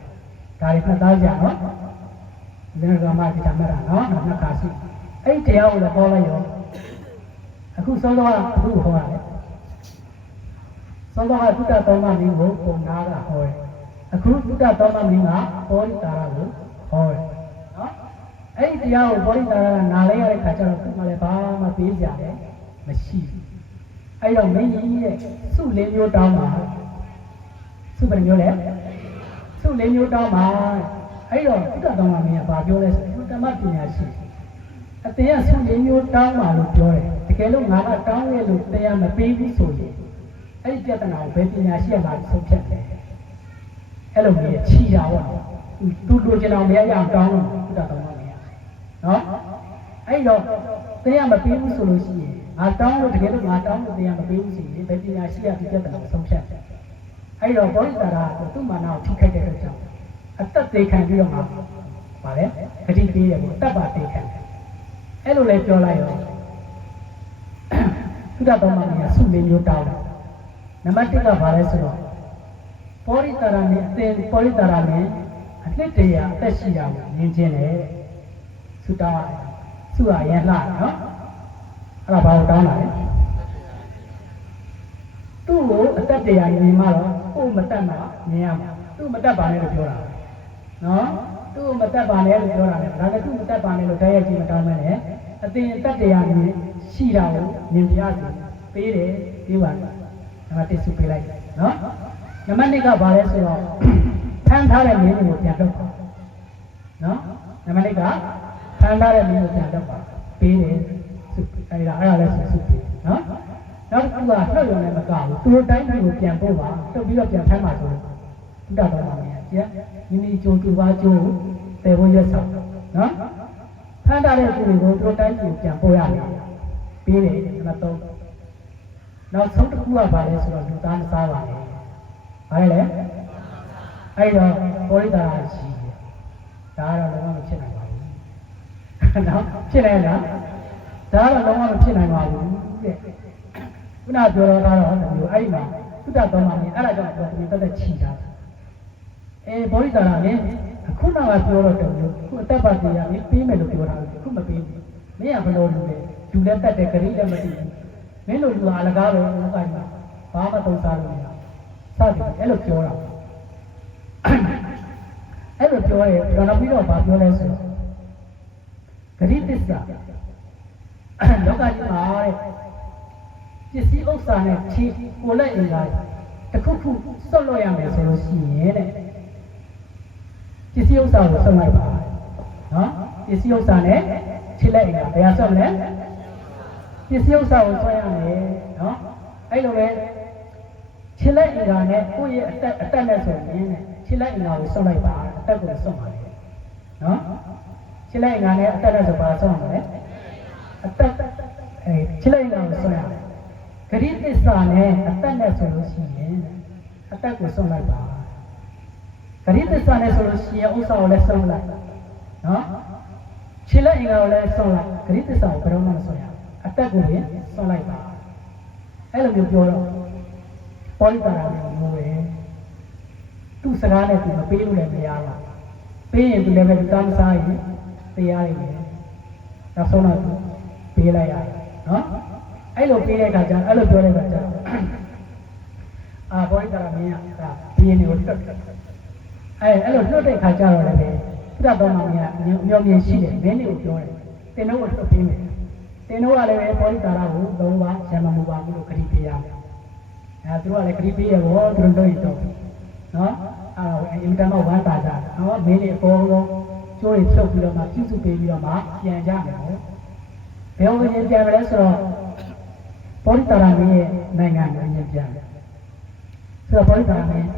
ဒါတွေဖတ်သားကြနော်ဒီကမှဒီဓမ္မရာနော်နှစ်ခါရှိအဲ့ဒီတရားကိုလည်းဟောလိုက်ရောအခုစောစောကဘုဟောရတယ်စောစောကသုတ္တတော်မမင်းကိုပုံနာကဟောတယ်အခုသုတ္တတော်မမင်းကဘောရိတာရကိုဟောတယ်နော်အဲ့ဒီတရားကိုဘောရိတာရကနားလဲရတဲ့ခါကျတော့သူကလည်းဘာမှပေးကြတယ်မရှိဘူးအဲ့တော့မင်းကြီးရဲ့စုလေးမျိုးတောင်းပါစုဘယ်မျိုးလဲစုလေးမျိုးတောင်းပါအဲ့တော့သုတ္တတော်မမင်းကဘာပြောလဲဆိုဓမ္မပညာရှိအတင်းကစုလေးမျိုးတောင်းပါလို့ပြောတယ်တကယ်လို့ငါကတောင်းရလို့တရားမပေးဘူးဆိုရင်အဲ့ဒီပြဿနာကိုဘယ်ပညာရှိမှဆုံးဖြတ်တယ်အဲ့လိုမျိုးချီတာပေါ့သူတို့ကျွန်တော်မရရအောင်တောင်းလို့သုတ္တတော်မမင်းနော်အဲ့တော့တရားမပေးဘူးဆိုလို့ရှိရင်ငါတောင်းလို့တကယ်လို့ငါတောင်းလို့တရားမပေးဘူးဆိုရင်ဘယ်ပညာရှိရဒီပြဿနာကိုဆုံးဖြတ်တယ်အဲ့တော့ဘောဓိတာရကသူ့မာနကိုထိခိုက်တဲ့အတွက်ကြောင့်အသက်သေးခံပြီးတော့မှဗါလဲဂတိပေးတယ်ပေါ့တတ်ပါသေးခံတယ်အဲ့လိုလဲပြောလိုက်ရောသုဒ္ဓတော်မမင်းကစုလေးမျိုးတောင်းတယ်နံပါတ်1ကဗါလဲဆိုတော့ဘောဓိတာရနဲ့အသင်ဘောဓိတာရနဲ့အနှစ်တရာအသက်ရှိတာကိုမြင်ခြင်းလေသုတောင်းရတယ်စုရရလှနော်အဲ့ဒါဘာကိုတောင်းလာလဲသူ့ကိုအသက်တရားမြင်မှတော့ကိုယ်မတတ်မှမြင်ရမှာသူ့မတတ်ပါနဲ့လို့ပြောတာနော်သူ့မတတ်ပါနဲ့လို့ပြောတာလေဒါကသူ့မတတ်ပါနဲ့လို့တည်းရဲ့ကြီးမတောင်းမဲနဲ့အသင်အသက်တရားမြင်ရှိတာကိုမြင်ပြရစီပေးတယ်ပြီးပါနံပါတ်1စုပေးလိုက်နော်နံပါတ်2ကဘာလဲဆိုတော့ဖမ်းထားတဲ့မင်းကိုပြန်တော့နော်နံပါတ်2ကဖမ်းထားတဲ့မင်းကိုပြန်တော့ပါပေးတယ်အဲ့ဒါလည်းစုပြီနော်နောက်တစ်ခုကနှုတ်ရုံနဲ့မကဘူးသူတို့တိုင်းပြည်ကိုပြန်ပို့ပါတုတ်ပြီးတော့ပြန်ဖမ်းပါဆိုလို့ဘုရားတော်မှာမြန်ကျနိနီကျိုးတူပါကျိုးပယ်ဖို့ရက်ဆောင်နော်ဖမ်းထားတဲ့သူတွေကိုသူတို့တိုင်းပြည်ကိုပြန်ပို့ရတယ်ပေးတယ်နံပါတ်3နောက်ဆုံးတစ်ခုကဘာလဲဆိုတော့လူသားမစားပါနဲ့ဘာလဲအဲ့တော့ဘောရိတာရှိတယ်ဒါကတော့လုံးဝမဖြစ်နိုင်ပါဘူးနော်ဖြစ်နိုင်လားဒါကတော့လုံးဝမဖြစ်နိုင်ပါဘူးတဲ့ခုနပြောတော့ကတော့ဒီလိုအဲ့ဒီမှာသုတ္တတော်မှာမြင်အဲ့ဒါကြောင့်ဒီတက်ချီတာဘောရိတာရနဲ့အခုနကပြောတော့တယ်ခုအသက်ပါတရားမင်းပေးမယ်လို့ပြောတာခုမပေးဘူးမင်းကဘယ်လိုလုပ်လဲလူလည်းတက်တယ်ခရီးလည်းမတည်ဘူးမင်းတို့လူအလကားပဲဥပ္ပိုင်မှာဘာမှသုံးစားလို့မရစသည်အဲ့လိုပြောတာအဲ့လိုပြောရဲနောက်ပြီးတော့ဘာပြောလဲဆိုတော့ဂရိသစ္စာလောကကြီးမှာတဲ့ပစ္စည်းဥစ္စာနဲ့ချီကိုလက်အင်္ဂါတစ်ခုခုစွတ်လို့ရမယ်ဆိုလို့ရှိရင်တဲ့ပစ္စည်းဥစ္စာကိုစွတ်လိုက်ပါနော်ပစ္စည်းဥစ္စာနဲ့ချီလက်အင်္ဂါဘယ်ဟာစွတ်လဲပစ္စည်းဥစ္စာကိုစွတ်ရမယ်နော်အဲ့လိုပဲချီလက်အင်္ဂါနဲ့ကိုယ့်ရဲ့အသက်နဲ့ဆိုရင်ချီလက်အင်္ဂါကိုစွတ်လိုက်ပါအသက်ကိုစွတ်ပါလေနော်ချီလက်အင်္ဂါနဲ့အသက်နဲ့ဆိုပါစွတ်မှာလေအသက်ချီလက်အင်္ဂါကိုစွတ်ရမယ်ဂရိသစ္စာနဲ့အသက်နဲ့ဆိုလို့ရှိရင်အသက်ကိုဆုံးလိုက်ပါဂရိသစ္စာနဲ့ဆိုလို့ရှိရင်ဥစ္စာကိုလည်းဆုံးလိုက်နော်ခြေလက်အင်္ဂါကိုလည်းဆုံးလိုက်ဂရိသစ္စာကိုဘယ်တော့မှမဆုံးရအသက်ကိုလည်းဆုံးလိုက်ပါအဲ့လိုမျိုးပြောတော့ပေါ်ရိတာရမျိုးပဲ သူ့စကားနဲ့သူမပေးလို့လည်းမရဘူးပေးရင်သူလည်းပဲတားမစားရင်တရားရည်မယ်နောက်ဆုံးတော့ပေးလိုက်ရတယ်နော်အဲ့လိုပေးတဲ့အခါကျအဲ့လိုပြောတဲ့အခါကျဘောရိတာမင်းကဒါဘီရင်ကိုတွတ်အဲ့လိုတွတ်တဲ့အခါကျတော့လည်းဘုရားတော်မှာမင်းကမျောမြင်ရှိတယ်မင်းတွေကိုပြောတယ်တင်တို့ကိုတွတ်ပေးမယ်တင်တို့ကလည်းဘောရိတာကိုလုံးဝရမမှုပါဘူးလို့ခရီးပေးရမယ်သူတို့ကလည်းခရီးပေးရဘောသူတို့တော့နော်အင်တာနက်ဝမ်းတာကြနော်မင်းတွေအကုန်လုံးကျိုးတွေဖြုတ်ပြီးတော့မှပြုစုပေးပြီးတော့မှပြန်ကြမယ်ဟုတ်ဘယ်လိုပြန်မလဲဆိုတော့ဘောရိတာမင်းရဲ့နိုင်ငံကိုပြန်ပြန်တယ်ဆိုတော့ဘောရိတာမင်း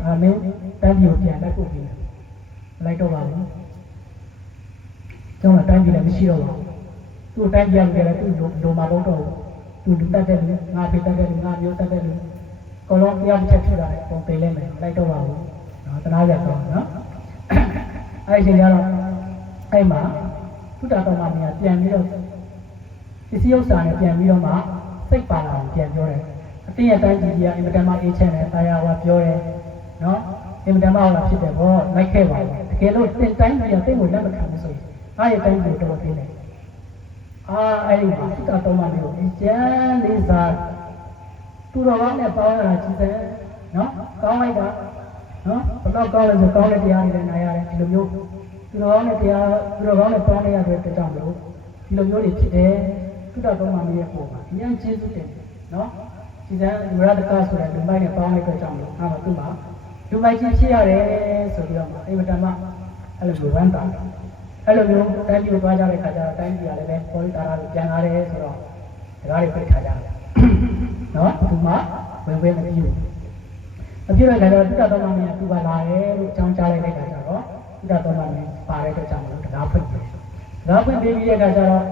တန်းကြီးကိုပြန်လက်ပို့ပြီးလိုက်တော့ပါဘူးကျွန်တော်တန်းကြီးလည်းမရှိတော့ဘူးသူ့တန်းကြီးကလည်းသူ့လိုမှာတော့တော့သူလူတက်တဲ့လူငါဖေတက်တဲ့လူငါမျိုးတက်တဲ့လူကောလုံးတရားချက်ဖြစ်လာတယ်ပုံပေးလိုက်မယ်လိုက်တော့ပါဘူးနော်တနာရတော့နော်အဲ့ဒီချိန်ကျတော့အဲ့မှာဘုရားတော်မှာမြန်ပြန်ပြီးတော့ပစ္စည်းဥစ္စာနဲ့ပြန်ပြီးတော့မှစိတ်ပါလာအောင်ပြန်ပြောတယ်အတင်းရဲ့တိုင်းကြီးကအင်မတန်မှအေးချမ်းတယ်တာယာဝါပြောတယ်နော်အင်မတန်မှဟောလာဖြစ်တယ်ဘောလိုက်ခဲ့ပါဘူးတကယ်လို့တင်တိုင်းကြီးကတိတ်ကိုလက်မခံဘူးဆိုရင်အားရဲ့တိုင်းကိုတော်သေးတယ်အဲ့ဒီမှာဘုရားတော်မှာမျိုးအကျမ်းလေးစားသူတော်ကောင်းနဲ့ပေါင်းရတာကြည့်တယ်နော်ကောင်းလိုက်တာနော်ဘယ်တော့ကောင်းလဲဆိုကောင်းတဲ့တရားတွေလည်းနားရတယ်ဒီလိုမျိုးသူတော်ကောင်းတဲ့တရားသူတော်ကောင်းနဲ့ပေါင်းရတဲ့အတွက်ကြောင့်မလို့ဒီလိုမျိုးတွေဖြစ်တယ်သူတော်ကောင်းမှမရဲ့ပုံပါအရင်ကျေးဇူးတင်နော်ဒီကလူရတကဆိုတဲ့လူမိုက်နဲ့ပေါင်းလိုက်တဲ့ကြောင့်မလို့အဲ့တော့သူ့မှာလူမိုက်ချင်းဖြစ်ရတယ်ဆိုပြီးတော့အိမ်မတန်မှအဲ့လိုဝမ်းတာအဲ့လိုမျိုးတိုင်းပြည်ကိုသွားကြတဲ့ခါကျတော့တိုင်းပြည်ကလည်းပဲပေါ်လိတာရာကိုပြန်လာတယ်ဆိုတော့ဒါတွေပြစ်ထားကြတယ်နော်သူမှဝင်မပြီးဘူးအပြည့်နဲ့လည်းတုဒ္ဒတော်မင်းကသူပါလာတယ်လို့အကြောင်းကြားလိုက်တဲ့အခါကျတော့တုဒ္ဒတော်မင်းပါတဲ့အတွက်ကြောင့်မလို့တရားဖွင့်တယ်တရားဖွင့်ပြီးတဲ့အခါကျတော့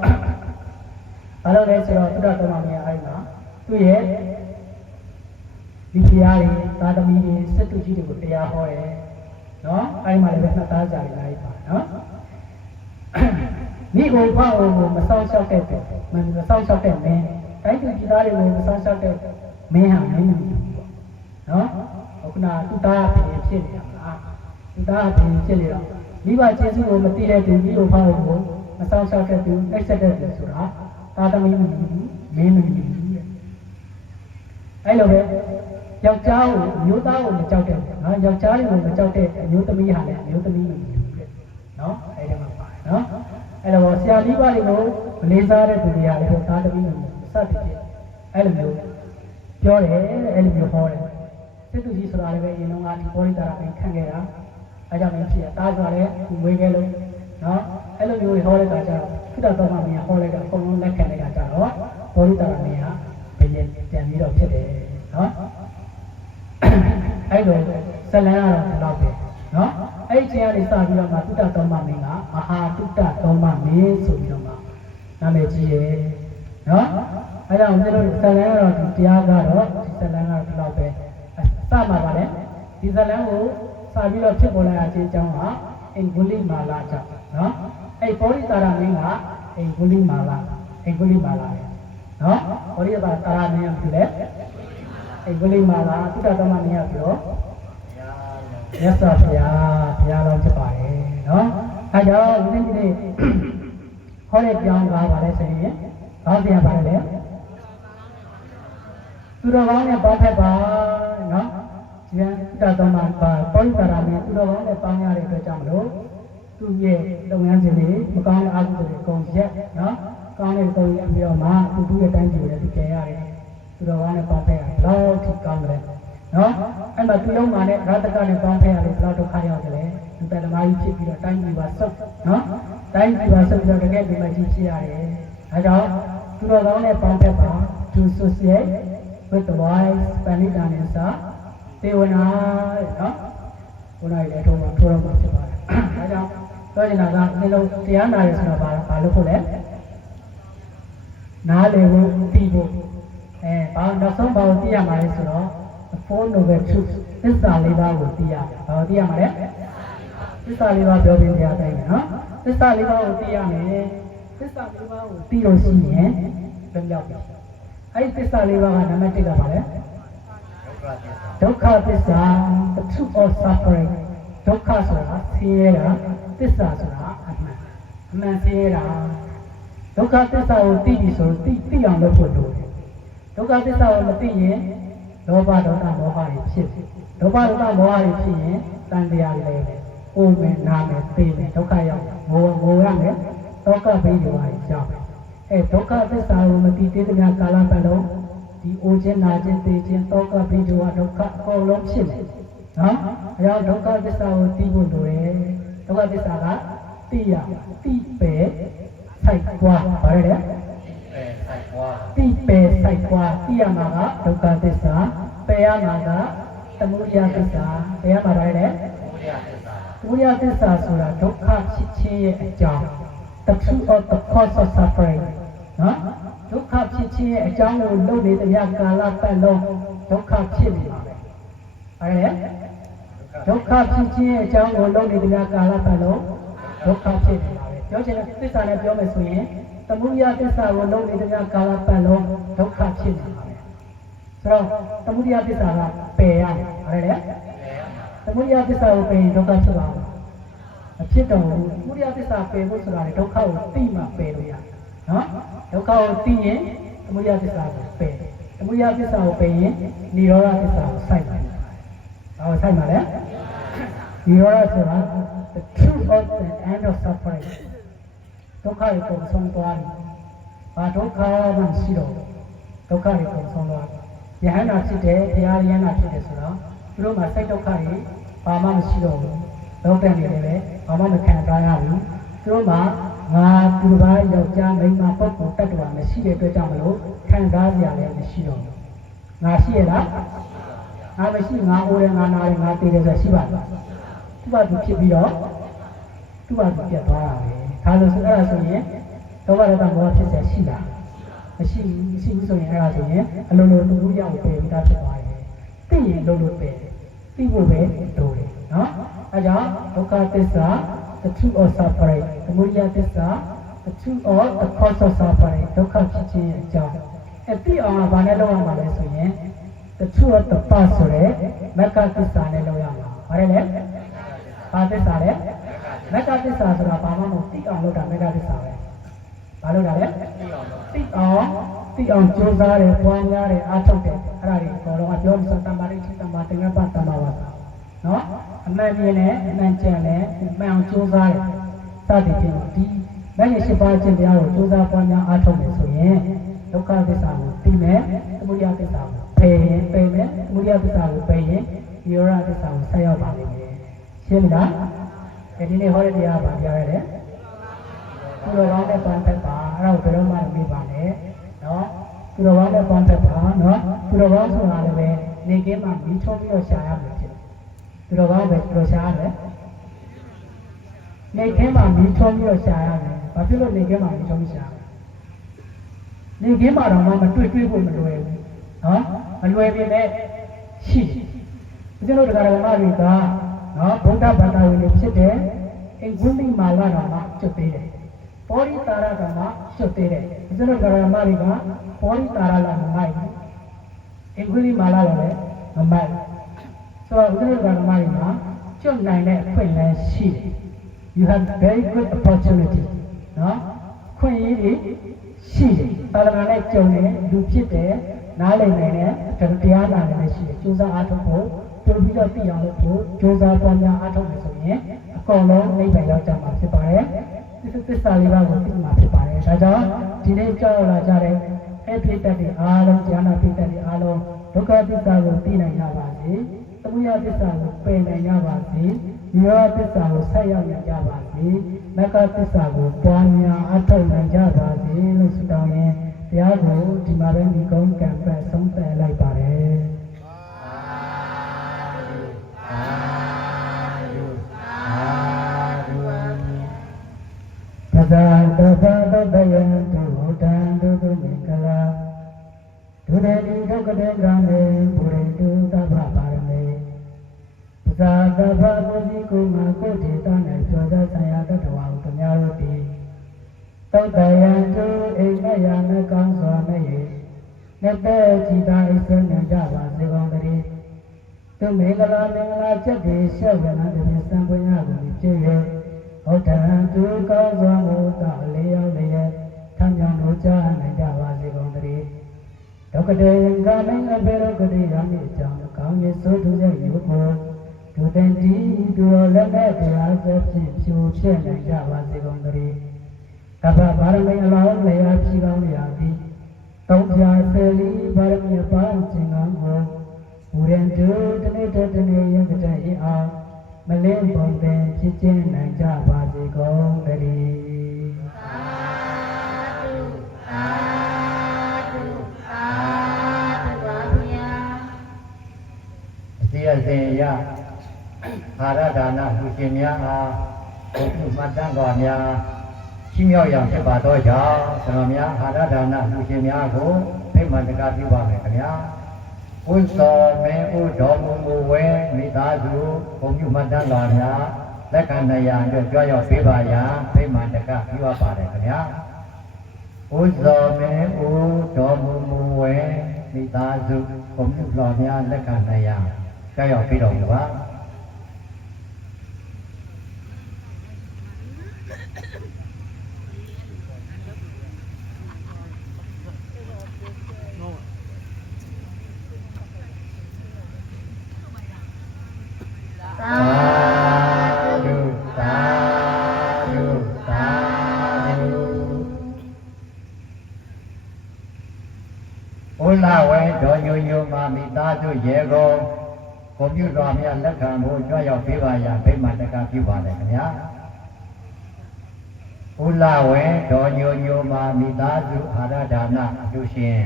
ဘာလို့လဲဆိုတော့တုဒ္ဒတော်မင်းအဲ့မှာသူ့ရဲ့ဒီတရားတွေသာသမီတွေစက်တူကြီးတွေကိုတရားဟောတယ်နော်အဲ့မှာလည်းနှစ်သားကြာနေလိုက်ပါနော်မိဘဖောက်ကိုမဆောင်ရှောက်တဲ့မဆောင်ရှောက်တဲ့မင်းတိုင်းသူကြီးသားတွေကိုမဆောင်ရှောက်တဲ့မင်းဟာမင်းမျိုးနော်ခုနသူသားဖြစ်နေတာမလားသူသားဖြစ်နေတော့မိဘကျေးဇူးကိုမသိတဲ့သူမိဘဖောက်ကိုမဆောင်ရှောက်တဲ့သူနှိပ်စက်တဲ့သူဆိုတာသာသမီမင်းမျိုးအဲ့လိုပဲယောက်ျားကိုမျိုးသားကိုမကြောက်တဲ့နော်ယောက်ျားတွေကိုမကြောက်တဲ့အမျိုးသမီးဟာလည်းအမျိုးသမီးမျိုးတဲ့နော်အဲ့ဒီမှာပါတယ်နော်အဲ့တော့ဆရာမိဘတွေကိုမလေးစားတဲ့သူတွေကလည်းသာသမီမျိုးစသဖြင့်အဲ့လိုမျိုးပြောတယ်အဲ့လိုမျိုးဟောတယ်စစ်သူကြီးဆိုတာလည်းပဲအရင်ကဒီပေါ်ရိတာကိုခံခဲ့တာအဲကြောင့်လည်းဖြစ်ရတာဆိုတာလည်းသူမွေးခဲ့လို့နော်အဲ့လိုမျိုးဟောတဲ့အခါကျတော့ခိတ္တတော်မှမင်းဟောလိုက်တော့အကုန်လုံးလက်ခံတဲ့အခါကျတော့ပေါ်ရိတာမင်းဟာဘယ်ရင်ပြန်ပြီးတော့ဖြစ်တယ်နော်အဲ့လိုဇလန်းကတော့ဒီလောက်ပဲနော်အဲ့ဒီချိန်ကနေစပြီးတော့မှတုတ္တတော်မမင်းကမဟာတုတ္တတော်မမင်းဆိုပြီးတော့မှနာမည်ကြီးရဲ့နော်အဲ့ဒါကိုကျွန်တော်ဇလန်းကတော့ဒီတရားကတော့ဒီဇလန်းကတော့ဒီလောက်ပဲစမှာပါလေဒီဇလန်းကိုစပြီးတော့ဖြစ်ပေါ်လာတဲ့အကြောင်းကအင်္ဂုလိမာလာကြောင့်နော်အဲ့ဘောရိတာရမင်းကအင်္ဂုလိမာလာနော်ဘောရိတာရမင်းကဖြစ်လေအင်္ဂုလိမာလာသုတ္တသမမင်းကပြောမြတ်စွာဘုရားတော်ဖြစ်ပါတယ်နော်အဲကြောင့်ဒီနေ့ဟောတဲ့ကြောင်းကပါလဲဆိုရင်ဘာပြန်ပါလဲသူတော်ကောင်းနဲ့ပေါင်းဖက်ပါနော်ဒီသုတ္တသမပါပေါင်းတာရမယ်သူတော်ကောင်းနဲ့ပေါင်းရတဲ့အတွက်ကြောင့်မလို့သူ့ရဲ့လုပ်ငန်းစဉ်တွေမကောင်းတဲ့အကုသိုလ်တွေအကုန်ရက်နော်ကောင်းတဲ့ပုံရပြီးတော့မှသူ့ရဲ့တိုင်းပြည်ကိုလည်းသူကျင်ရတယ်သူတော်ကောင်းနဲ့ပေါင်းဖက်ရတယ်ဘလောက်ထိကောင်းတယ်နော်အဲ့မှာသူလုံးမှာနဲ့ရတကနဲ့ပေါင်းဖက်ရတယ်ဘလောက်ဒုက္ခရောက်တယ်လေသူတမကြီးဖြစ်ပြီးတော့တိုင်းပြည်ပါဆုတ်နော်တိုင်းပြည်ပါဆုတ်ပြီးတော့တကယ်ဒီမှာကြီးဖြစ်ရတယ်ဒါကြောင့်သူတော်ကောင်းနဲ့ပေါင်းဖက်ပါ to associate with the wise Panitanisa သေဝနာနော်ဘုရားရဲ့အထုံးမှာထိုးတော့မှာဖြစ်ပါတယ်ဒါကြောင့်ပြောချင်တာကဒီလိုတရားနာရဆိုတာဘာလို့ဖို့လဲနားလည်ဖို့သိဖို့ဘာနောက်ဆုံးဘာကိုသိရမှာလဲဆိုတော့ four noble truths သစ္စာလေးပါးကိုသိရမယ်ဘာကိုသိရမှာလဲသစ္စာလေးပါးပြောပြပြတိုင်းနော်သစ္စာလေးပါးကိုသိရမယ်သစ္စာလေးပါးကိုသိလို့ရှိရင်လွတ်မြောက်ပြီအဲ့ဒီသစ္စာလေးပါးကနံပါတ်1ကပါလဲ ဒုက္ခသစ္စာ the truth of suffering ဒုက္ခဆိုတာဆင်းရဲတာသစ္စာဆိုတာအမှန်ဆင်းရဲတာဒုက္ခသစ္စာကိုသိပြီဆိုသိအောင်လုပ်ဖို့လိုတယ်ဒုက္ခသစ္စာကိုမသိရင်လောဘဒေါသမောဟတွေဖြစ်တယ်လောဘဒေါသမောဟတွေဖြစ်ရင်တန်တရားလဲတယ်အိုးမယ်နာမယ်သိမယ်ဒုက္ခရောက်ငိုရမယ်ဒုက္ခဘိဓိဝါကြီးကြောက်ဒုက္ခသစ္စာကိုမသိသေးတဲ့ကာလပတ်လုံးဒီအိုခြင်းနာခြင်းသိခြင်းဒုက္ခဘိဓိဝါဒုက္ခအကုန်လုံးဖြစ်နေနော်အဲကြောင့်ဒုက္ခသစ္စာကိုသိဖို့လိုတယ်ဒုက္ခသစ္စာကသိရသိပဲစိုက်ပွားဗါရတဲ့သိပဲစိုက်ပွားသိရမှာကဒုက္ခသစ္စာပယ်ရမှာကသမုဒယသစ္စာပယ်ရမှာဗါရတဲ့သမုဒယသစ္စာဆိုတာဒုက္ခဖြစ်ခြင်းရဲ့အကြောင်း the truth of the cause of suffering နော်ဒုက္ခဖြစ်ခြင်းရဲ့အကြောင်းကိုလုပ်နေတဲ့ကာလပတ်လုံးဒုက္ခဖြစ်နေပါပဲအဲ့ဒုက္ခဖြစ်ခြင်းရဲ့အကြောင်းကိုလုပ်နေတဲ့ကာလပတ်လုံးဒုက္ခဖြစ်နေပါပဲပြောချင်တဲ့သစ္စာနဲ့ပြောမယ်ဆိုရင်သမုဒယသစ္စာကိုလုပ်နေတဲ့ကာလပတ်လုံးဒုက္ခဖြစ်နေပါပဲဆိုတော့သမုဒယသစ္စာကပယ်ရမယ်အဲ့သမုဒယသစ္စာကိုပယ်ရင်ဒုက္ခဖြစ်ပါဘူးမဖြစ်တော့ဘူးသမုဒယသစ္စာပယ်ဖို့ဆိုတာလေဒုက္ခကိုသိမှပယ်လို့ရတယ်နော်ဒုက္ခကိုသိရင်သမုဒယသစ္စာကိုပယ်သမုဒယသစ္စာကိုပယ်ရင်និရောဓသစ္စာကိုစိုက်တယ်ဘာကိုစိုက်မှာလဲនិရောဓဆိုတာ the truth of the end of suffering ဒုက္ခကိုပုံဆုံးသွားတယ်ဘာဒုက္ခမှရှိတော့ဒုက္ခကိုပုံဆုံးသွားယဟန္တာဖြစ်တယ်ဘုရားယဟန္တာဖြစ်တယ်ဆိုတော့သူတို့မှာစိတ်ဒုက္ခတွေဘာမှမရှိတော့ဘူးလောကနေတယ်ပဲဘာမှမခံစားရဘူးသူတို့မှာငါသူတစ်ပါးယောက်ျားမိန်းမပုဂ္ဂိုလ်တ attva မရှိတဲ့အတွက်ကြောင့်မလို့ခံစားကြရတယ်မရှိတော့ဘူးငါရှိရလားငါမရှိငါအိုးတယ်ငါနာတယ်ငါတေးတယ်ဆိုရှိပါလားသူ့ဘာသူဖြစ်ပြီးတော့သူ့ဘာသူပြတ်သွားတာပဲဒါလို့ဆိုအဲ့ဒါဆိုရင်ဒုက္ခရတ္တမောဟဖြစ်စေရှိလားမရှိဘူးဆိုရင်အဲ့ဒါဆိုရင်အလိုလိုသူ့ရောက်ပဲပြီးသားဖြစ်သွားတယ်သိရင်လိုလိုပဲသိဖို့ပဲလိုတယ်နော်အဲကြောင့်ဒုက္ခသစ္စာ the truth of suffering သမုဒယသစ္စာ the truth of the cause of suffering ဒုက္ခဖြစ်ခြင်းအကြောင်းသိအောင်ကဘာနဲ့လုပ်ရမှာလဲဆိုရင် the truth of the path ဆိုတဲ့မက္ခသစ္စာနဲ့လုပ်ရမှာဘာလဲဘာသစ္စာလဲမက္ခသစ္စာဆိုတာဘာမှမဟုတ်သိအောင်လုပ်တာမက္ခသစ္စာပဲဘာလုပ်တာလဲသိအောင်ကြိုးစားတယ်ပွားများတယ်အားထုတ်တယ်အဲ့ဒါတွေအကုန်လုံးကပြောလို့တမ္မာရိတမ္မာတင်္ဂပတမ္မာဝါစာနော်အမှန်ပြင်းနဲ့အမှန်ကျန်နဲ့မှန်အောင်ကြိုးစားတယ်စသည်ဖြင့်ဒီမဲ့ရရှိပါခြင်းတရားကိုကြိုးစားပွားများအားထုတ်တယ်ဆိုရင်ဒုက္ခသစ္စာကိုသိမယ်သမုဒယသစ္စာကိုပယ်ရင်ပယ်မယ်သမုဒယသစ္စာကိုပယ်ရင်និရောဓသစ္စာကိုဆက်ရောက်ပါလိမ့်မယ်ရှင်းလားဒီနေ့ဟောတဲ့တရားပါတရားရတယ်သူတော်ကောင်းတဲ့ပန်းသက်ပါအဲ့ဒါကိုဘယ်တော့မှမမေ့ပါနဲ့နော်သူတော်ကောင်းတဲ့ပန်းသက်ပါနော်သူတော်ကောင်းဆိုတာလည်းပဲနေကင်းမှာမီးချုံးပြီးတော့ရှာရမယ်ဖြစ်သူတော်ကောင်းပဲသူတော်ရှာရတယ်နေကင်းမှာမီးချုံးပြီးတော့ရှာရမယ်ဘာဖြစ်လို့နေကင်းမှာမီးချုံးပြီးရှာနေကင်းမှာတော့မှမတွေ့ဖို့မလွယ်ဘူးနော်မလွယ်ပြင်နဲ့ရှိတယ်ဦးဇင်းတို့တရားဓမ္မတွေကနော်ဗုဒ္ဓဘာသာဝင်တွေဖြစ်တယ်အင်္ဂုလိမာလာတော်မှာကျွတ်သေးတယ်ပောရိတာရတော်မှာကျွတ်သေးတယ်ဦးဇင်းတို့တရားဓမ္မတွေကပောရိတာရလာမမိုက်ဘူးအင်္ဂုလိမာလာလည်းမမိုက်ဆိုတော့ဦးဇင်းတို့တရားဓမ္မတွေမှာကျွတ်နိုင်တဲ့အခွင့်အလမ်းရှိတယ် you have very good opportunity နော်ခွင့်ရည်တွေရှိတယ်သာသနာနဲ့ကြုံတယ်လူဖြစ်တယ်နားလည်နိုင်တဲ့တရားနာတယ်ရှိတယ်ကျိုးစားအားထုတ်ဖို့တို့ပြီးတော့သိအောင်လုပ်ဖို့ကြိုးစားပွားများအားထုတ်နေဆိုရင်အကုန်လုံးနိဗ္ဗာန်ရောက်ကြမှာဖြစ်ပါတယ်သစ္စာလေးပါးကိုသိမှာဖြစ်ပါတယ်ဒါကြောင့်ဒီနေ့ကြောက်လာကြတဲ့အပိဋကတွေအားလုံးဉာဏ်ပိဋကတွေအားလုံးဒုက္ခသစ္စာကိုသိနိုင်ကြပါစေသမုဒယသစ္စာကိုပယ်နိုင်ကြပါစေនិရောဓသစ္စာကိုဆက်ရောက်နိုင်ကြပါစေမက္ခသစ္စာကိုပွားများအားထုတ်နိုင်ကြပါစေလို့ဆုတောင်းရင်းတရားကိုဒီမှာပဲဒီကုန်းကံပတ်ဆုံးသက်လိုက်ပါတယ်ပဇာတဘာတဘယံတုတံဒုက္ခမေကလာဒုရေတိဒုက္ခတေကံမေဘုရေတုသဗ္ဗပါရမေပဇာတဘာကိုစီကုမကိုတေတနဲ့ကျော်သောဆံရတ္တဝါကိုမြားလို့ပြီးသုတ်တယံတုအိမယနကောင်းစွာမဲ့နေပဲကြည်သာအိစံကြပါစေကောင်းတည်း သူမင်္ဂလာချက်တွေရှေ့ဝင်လာတဲ့စံပွင့်ရကိုဖြစ်ရဲ့ဟုတ်တယ်သူကောင်းစွာမို့တာလေးရောက်လျက်ထမ်းကြောင်တို့ကြားနိုင်ကြပါစေကုန်သတည်းဒုက္ခတေကမင်းအဘေရကတိရမိအကြောင်းကောင်းရဲ့ဆိုသူရဲ့ယူကိုဒုတင်တီဒူတော်လက်မဲ့တရားစဖြင့်ဖြူဖြစ်နိုင်ကြပါစေကုန်သတည်းကပ္ပဗာရမေအလောင်းလျာဖြီးကောင်းရသည်သုံးပြဆယ်လီဗာရမေပါခြင်းကောင်းကိုဘူရန်တူတနေ့တနေ့ရင်တဲ့ရင်အောင်မလင်းပုံပင်ဖြစ်ခြင်းနိုင်ကြပါစေကုန်သတည်းသာဓုသာဓုသာဓုပါဗျာအစီအစဉ်ရအာရဒါနလူရှင်များအားဘုသူမှတ်တမ်းတော်များချီးမြှောက်ရန်ဖြစ်ပါသောကြောင့်ကျွန်တော်များအာရဒါနလူရှင်များကိုဖိတ်မှန်တကားပြုပါမယ်ခင်ဗျာဥစ္စောမေဥတော်မူမူဝဲမိသားစုဘုံပြုမှတ်တမ်းတော်များလက်ခံနိုင်ရန်အတွက်ကြွရောက်ပေးပါရန်ဖိတ်မှန်တကားပြုပါပါတယ်ခင်ဗျာဥစ္စောမေဥတော်မူမူဝဲမိသားစုဘုံပြုတော်များလက်ခံနိုင်ရန်ကြွရောက်ပေးတော်မူပါလာဝဲတော်ညိုညိုမှာမိသားစုရေကုန်ကွန်ပျူတာများလက်ခံဖို့ကြွရောက်ပေးပါရန်ဖိတ်မှန်တကားပြုပါတယ်ခင်ဗျာဥလာဝဲတော်ညိုညိုမှာမိသားစုအာရဒါနအကျိုးရှင်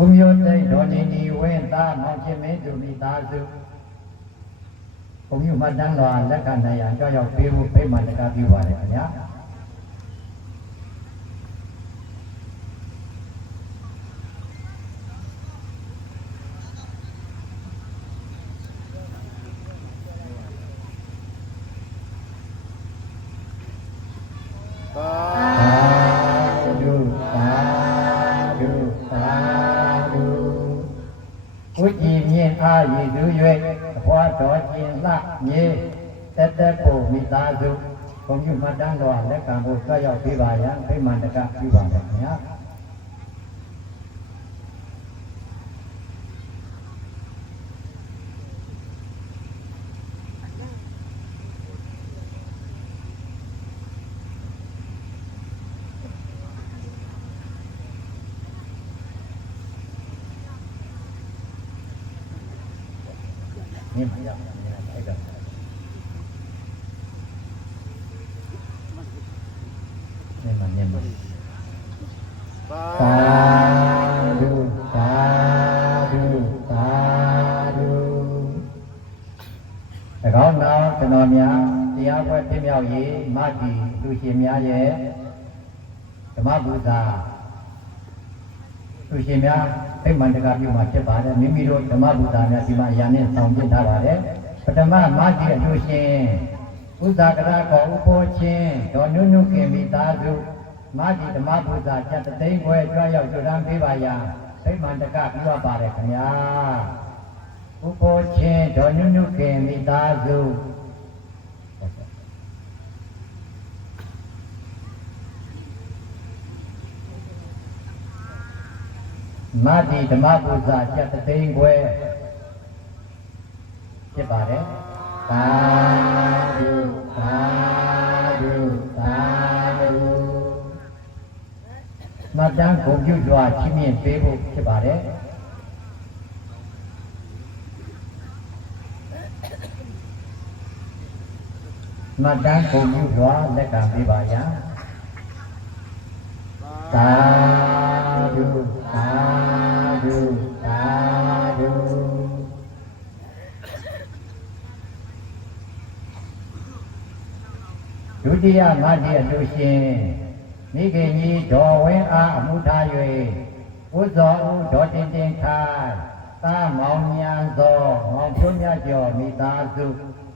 ဘုမျိုးတိတ်တော်နေနေဝဲသားမောင်ချင်းမင်းတို့မိသားစုဘုမျိုးမှတ်တမ်းတော်လက်ခံနိုင်ရန်ကြောက်ရောက်ပေးဖို့ဖိတ်မှန်တကားပြုပါတယ်ခင်ဗျာဝိကြီးမြင့်အားရည်သူ၍အဖွာတော်ကျင်လှမြေတက်ဖို့မိသားစုဘုံပြုမှတ်တမ်းတော်လက်ခံဖို့ကြွရောက်ပေးပါရန်ဖိတ်မှန်တကားပြုပါမယ်ခင်ဗျာမြင်ပါရမယ်အဲ့ဒါမြင်ပါသာဓုသာဓုသာဓု၎င်းနောက်ကျွန်တော်များတရားပွဲပြည့်မြောက်ရေးမတ္တိလူရှင်များရဲ့ဓမ္မပူဇာလူရှင်များဖိတ်မှန်တကားပြုမှာဖြစ်ပါတယ်မိမိတို့ဓမ္မပူဇာများဒီမှာအရာနဲ့ဆောင်ပြထားပါတယ်ပထမမတ္တိအလူရှင်ဥဇာကရကောဥပောချင်းဒေါ်နုနုခင်မိသားစုမတ္တိဓမ္မပူဇာကျက်သိန်းခွဲကြွရောက်ကြွတန်းပေးပါရန်ဖိတ်မှန်တကားပြုပါတယ်ခင်ဗျာဥပောချင်းဒေါ်နုနုခင်မိသားစုမတ္တိဓမ္မပူဇာကျက်သိန်းခွဲဖြစ်ပါတယ်သာဓုသာဓုသာဓုမတန်းဂုဏ်ပြုစွာချီးမြှင့်ပေးဖို့ဖြစ်ပါတယ်မတန်းဂုဏ်ပြုစွာလက်ခံပေးပါရန်သာဓုသာဓုသာဓု ဒုတိယမတ္တိအလူရှင်မိခင်ကြီးဒေါ်ဝင်းအားအမှုထား၍ဥဇောဦးဒေါ်တင်တင်ခိုင်သာမောင်မြန်သောမောင်ဖြိုးမြတ်ကျော်မိသားစု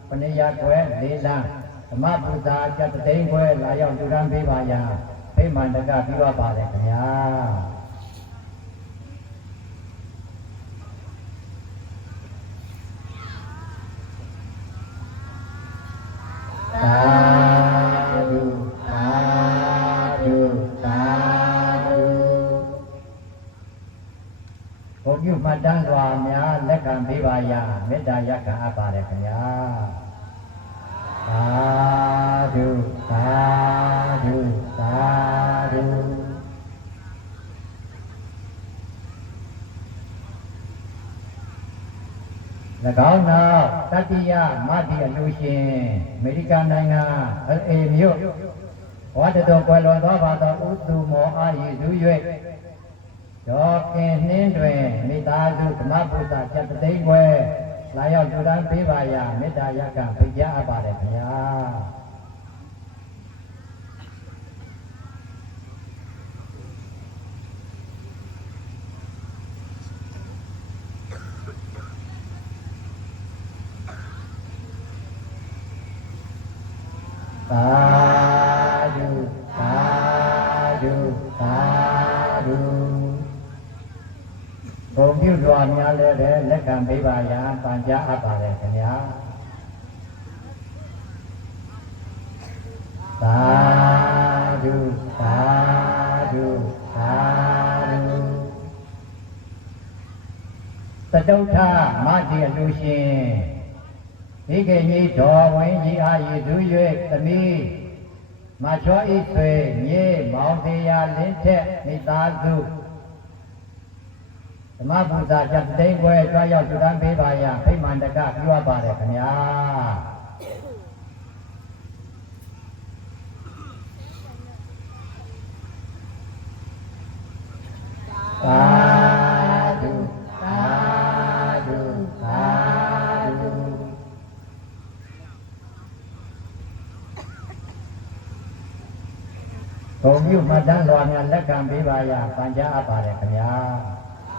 ပဏိယကွယ်လေးလန်းဓမ္မပူဇာကျက်သိန်းခွဲလာရောက်လူရန်ပေးပါရန်ဖိမှန်တကပြုရပါတယ်ခင်ဗျာသာဓုသာဓုသာဓုဘုံပြုမှတ်တမ်းစွာများလက်ခံပေးပါရမေတ္တာရပ်ခံအပ်ပါတယ်ခင်ဗျာသာဓုသာဓုသာဓု၎င်းနောက်တတိယမတ္တိအလူရှင်အမေရိကန်နိုင်ငံ LA မြို့ဝါတတော်ကွယ်လွန်သောဘာသာဥသူမောအားရည်သူ၍ဒေါ်ကင်နှင်းတွင်မိသားစုဓမ္မပူဇာကျက်သိန်းခွဲလာရောက်လူရန်ပေးပါရမေတ္တာရပ်ခံဖိတ်ကြားအပ်ပါတယ်ခင်ဗျာသာဓုသာဓုသာဓုဘုံပြုစွာများလည်းတဲ့လက်ခံပေးပါရန်ပန်ကြားအပ်ပါတယ်ခင်ဗျာသာဓုသာဓုသာဓုသတုထမတ္တိအလူရှင်မိခင်ကြီးဒေါ်ဝင်းကြီးအားရည်သူ၍သမီးမချောဤဆွေမြေမောင်တရားလင်းထက်မိသားစုဓမ္မပူဇာကျက်သိန်းခွဲကြွားရောက်လူရန်ပေးပါရဖိမှန်တကပြုအပ်ပါတယ်ခင်ဗျာသာဓုသာဓုသာဓုဘုံပြုမှတ်တမ်းစွာများလက်ခံပေးပါရပန်ကြားအပ်ပါတယ်ခင်ဗျာ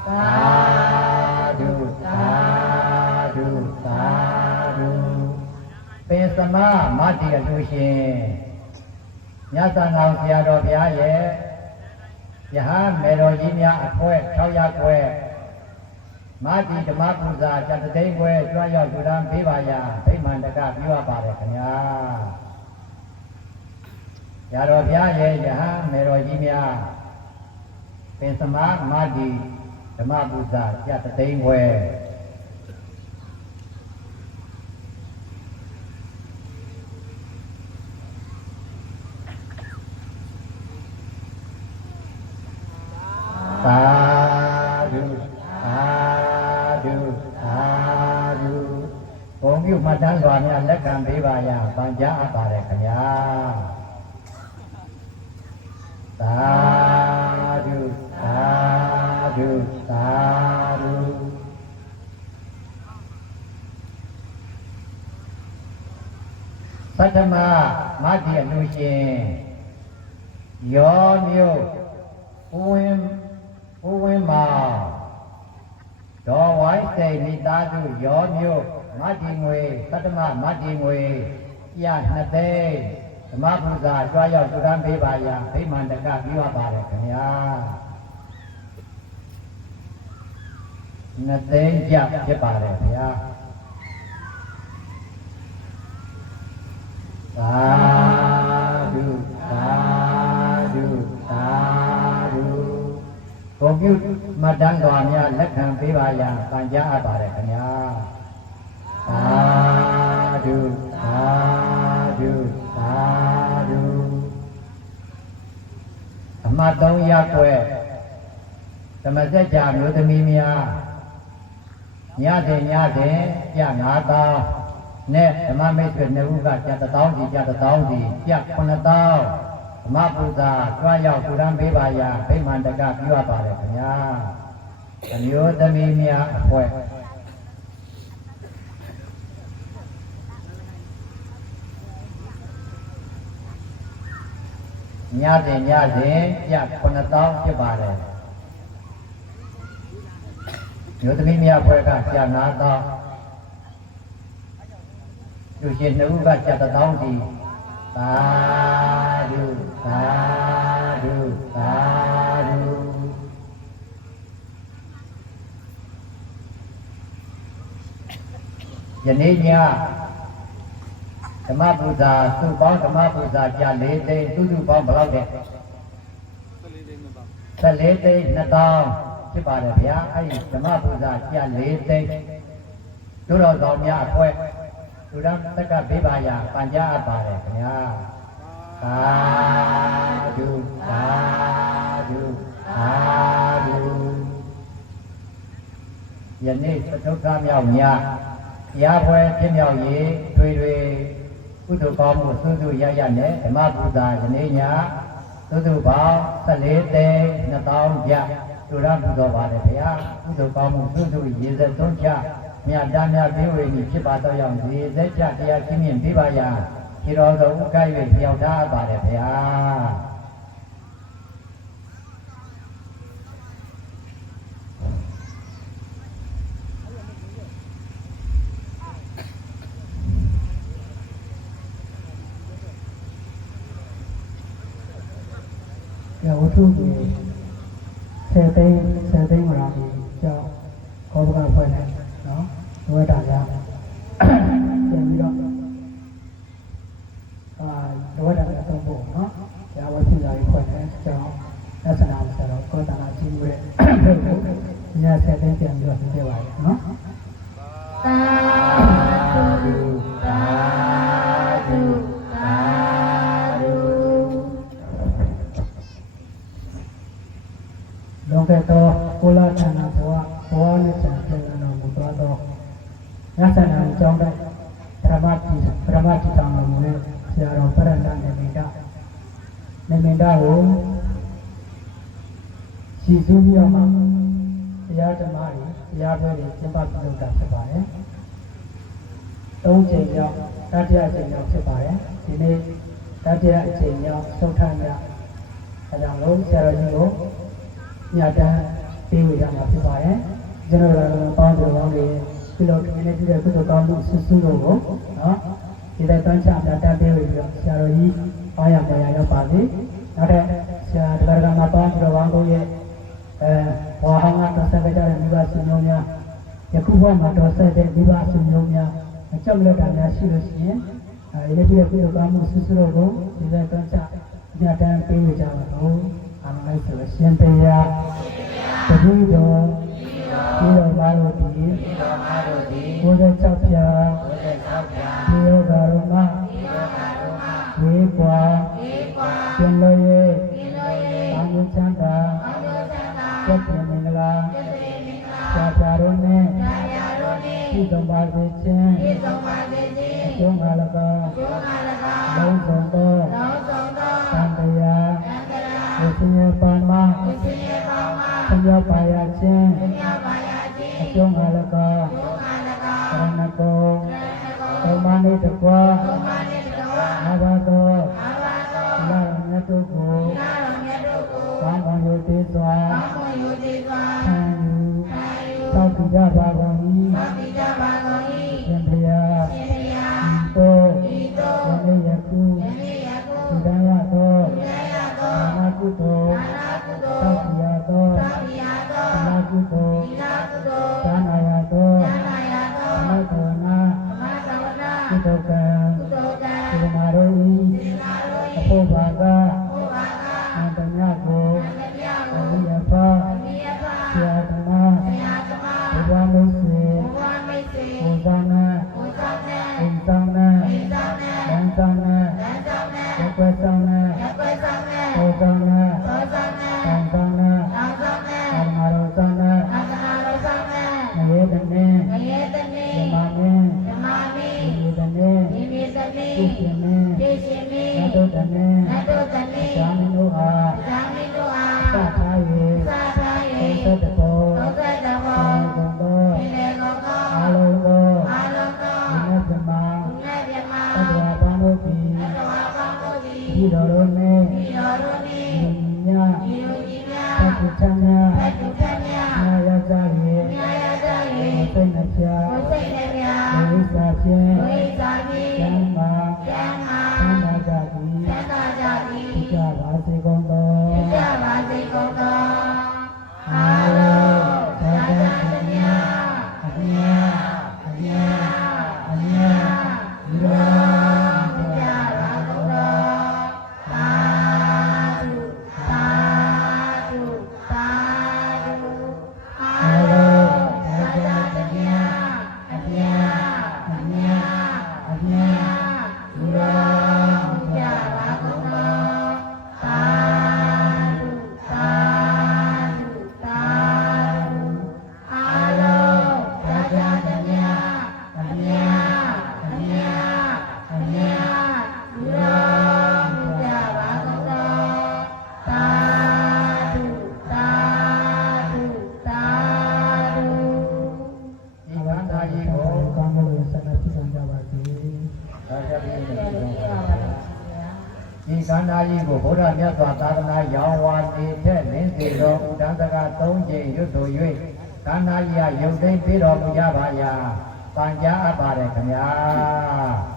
သာဓုသာဓုသာဓုပင်စမမတ္တိအလူရှင်မြတ်စွာဘုရားဆရာတော်ဘုရားရဲ့ယဟန်မေတော်ကြီးများအဖွဲ600ခွဲမတ္တိဓမ္မပူဇာကျက်သိန်းခွဲကြွားရောက်လူရန်ပေးပါရဖိမှန်တကပြုအပ်ပါတယ်ခင်ဗျာဆရာတော်ဘုရားရဲ့ယဟန်မေတော်ကြီးများပင်စမမတ္တိဓမ္မပူဇာကျက်သိန်းခွဲသာဓုသာဓုသာဓုဘုံပြုမှတ်တမ်းစွာများလက်ခံပေးပါရပန်ကြားအပ်ပါတယ်ခင်ဗျာသာဓုသာဓုသာဓုပထမမတ္တိအလူရှင်ယောမြို့ဦးဝင်းမောင်ဒေါ်ဝိုင်းစိန်မိသားစုယောမြို့မတ္တိငွေပထမမတ္တိငွေပြ2သိန်းဓမ္မပူဇာကြွားရောက်လူရန်ပေးပါရဖိမှန်တကပြုအပ်ပါတယ်ခင်ဗျာ2သိန်းကျဖြစ်ပါတယ်ဗျာသာဓုသာဓုသာဓုဘုံပြုမှတ်တမ်းတော်များလက်ခံပေးပါရပန်ကြားအပ်ပါတယ်ခင်ဗျာသာဓုသာဓုသာဓုအမှတ်3ရပ်ွယ်သမစက်ကြမျိုးသမီးများညစဉ်ကြ9,000နဲ့ဓမ္မမိတ်ဆွေ2ဦးကကျပ်1,000စီကျပ်1,000စီကျပ်9,000ဓမ္မပူဇာကြွားရောက်လူရန်ပေးပါရဖိမှန်တကပြုအပ်ပါတယ်ခင်ဗျာအမျိုးသမီးများအဖွဲ့ ညစဉ်ညစဉ်ပြ9000ဖြစ်ပါတယ်မြို့သမီးများဘွဲကကျန်9000လူရှင်2ဦးကကျန်1000စီသာဓုသာဓုသာဓုယနေ့ညဓမ္မပူဇာစုပေါင်းဓမ္မပူဇာကြ4သိန်းစုပေါင်းဘယ်လောက်လဲ14သိန်း2000ဖြစ်ပါတယ်ဗျာအဲ့ဒီဓမ္မပူဇာကြ4သိန်းတို့တော်ဆောင်များအဖွဲသူရတက္ကဘေးပါယပန်ကြားအပ်ပါတယ်ခင်ဗျာသာဓုသာဓုသာဓုယနေ့သတုထမြောက်ညရားပွဲဖြစ်မြောက်ရေးတွေကုသိုလ်ကောင်းမှုသုစုရရနဲ့ဓမ္မပူဇာယနေ့ညသုစုပေါင်း14သိန်း2000ကျသူရပူဇော်ပါတယ်ဗျာကုသိုလ်ကောင်းမှုသုစုရေစက်သုံးချမြတ်သားများဘေးဝေမီဖြစ်ပါတော့ရောက်ရေစက်ချတရားချင်းမြင့်ပြပါရာခြေတော်တော်ဥက္က၍ပြောင်းထားပါတယ်ဗျာဝတ္ထုကြီး10သိန်းမှာဒီကြောင့်ခေါ်ပကဖွဲ့နေနော်ဝေတာရပြန်ပြီးတော့ဝေတာရသုံးဖို့နော်ရာဝတိရာကြီးဖွဲ့နေကြောင့်သက်သနာဆိုတော့ကောတနာကြီးရဲ့ည10သိန်းပြန်ပြီးတော့ပြခဲ့ပါတယ်နော်သာဓုသာဓုသာဓုလောကတောကုလဌာနဘောနဲ့ဆံပြေတော်မူသောညသနာအကြောင်းတိုင်းပရမတ်တိတောင်တော်မူတဲ့ဆရာတော်ပရဏနေမိတာကိုရှိစုပြီးတော့မှတရားဓမ္မတွေတရားပွဲတွေကျင့်ပပြုလုပ်တာဖြစ်ပါတယ်။၃ချိန်မြောက်တတိယအချိန်မြောက်ဖြစ်ပါတယ်။ဒီနေ့တတိယအချိန်မြောက်သုထမြတ်အဲကြောင့်လို့ဆရာတော်ကြီးကိုညတန်းပေးဝေရမှာဖြစ်ပါတယ်။ကျွန်တော်တို့ပေါင်းတော်ကောင်းတွေပြုလုပ်နေနေတဲ့ကုသိုလ်ကောင်းမှုဆုစုတို့ကိုနော်ဒီတိုင်းတန်းချညတန်းပေးဝေပြီးတော့ဆရာတော်ကြီးပေါင်းရပါရရောက်ပါစေ။နောက်ထပ်ဆရာတရားဓမ္မပေါင်းတော်ကောင်းတို့ရဲ့ဘဝဟောင်းကတော့ဆက်ကြတဲ့မိဘဆွေမျိုးများယခုဘဝမှာတော့ဆက်တဲ့မိဘဆွေမျိုးများအကြောက်လက်တာများရှိလို့ရှိရင်ဒီနေ့ပြည့်ကုသိုလ်ကောင်းမှုဆုစုတို့ကိုဒီတိုင်းတန်းချညတန်းပေးဝေကြပါတော့အာမလိုက်ဆိုရှင်တရားတတိတော်ဒီတော်ဘာလို့ဒီဘုရားကြောက်ပြဒီယောဂရမဝေကွာရှင်လို့ရဲ့အာမချမ်းသာကျက်ပြမင်္ဂလာသာသာရောနဲ့ဒီတော်ပါစေခြင်းအကျိုးငါလကလုံးစုံသောသံတရားဝိသင်္ပါမသံဃာပါယခြင်းအကျိုးငါလကရဏကောဓမ္မနိတကွာနဘသောလာမြတ်တို့ကိုဘာမှယုတိစွာခံယူသောက်ကြပါကုန်၏ရှင်ဘုရားတို့ယနေ့ယခုဒီတန်ရသောနာကုသိုလ်သောက်ရသောနာကုသိုလ်သာနာရသောမတဝနာကုသိုလ်ကံဒီနာရောဤအဖို့ဘာကအန္တညကိုအဝိယဖာဆရာဓမ္မဘုရားမိတ်ဆွေဘုရားနာဘုရားနာလမ်းဆောင်နာရက်ွယ်ဆောင်နာဘုရားနာသံဆောင်နာအာမရောဆောင်နာငရေတနေဓမ္မမင်းဒီတနေသိရှင်မင်းနတ်တို့တနေဇာမင်းတို့အားသတ်ထား၍သုတ္တတောအာလုံးသောမြတ်ဗမာသတ္တဝါပေါင်းတို့သည်ဒီတော်တို့နှင့် ဒီကန္နာကြီးကိုဘုရားမြတ်စွာသာသနာရောင်ဝါနေတဲ့လင်းစီတော်ဥဒ္ဒတက3ကြိမ်ရွတ်ဆို၍ကန္နာကြီးကရုပ်သိမ်းပြီးတော်မူကြပါရာပန်ကြားအပ်ပါတယ်ခင်ဗျာ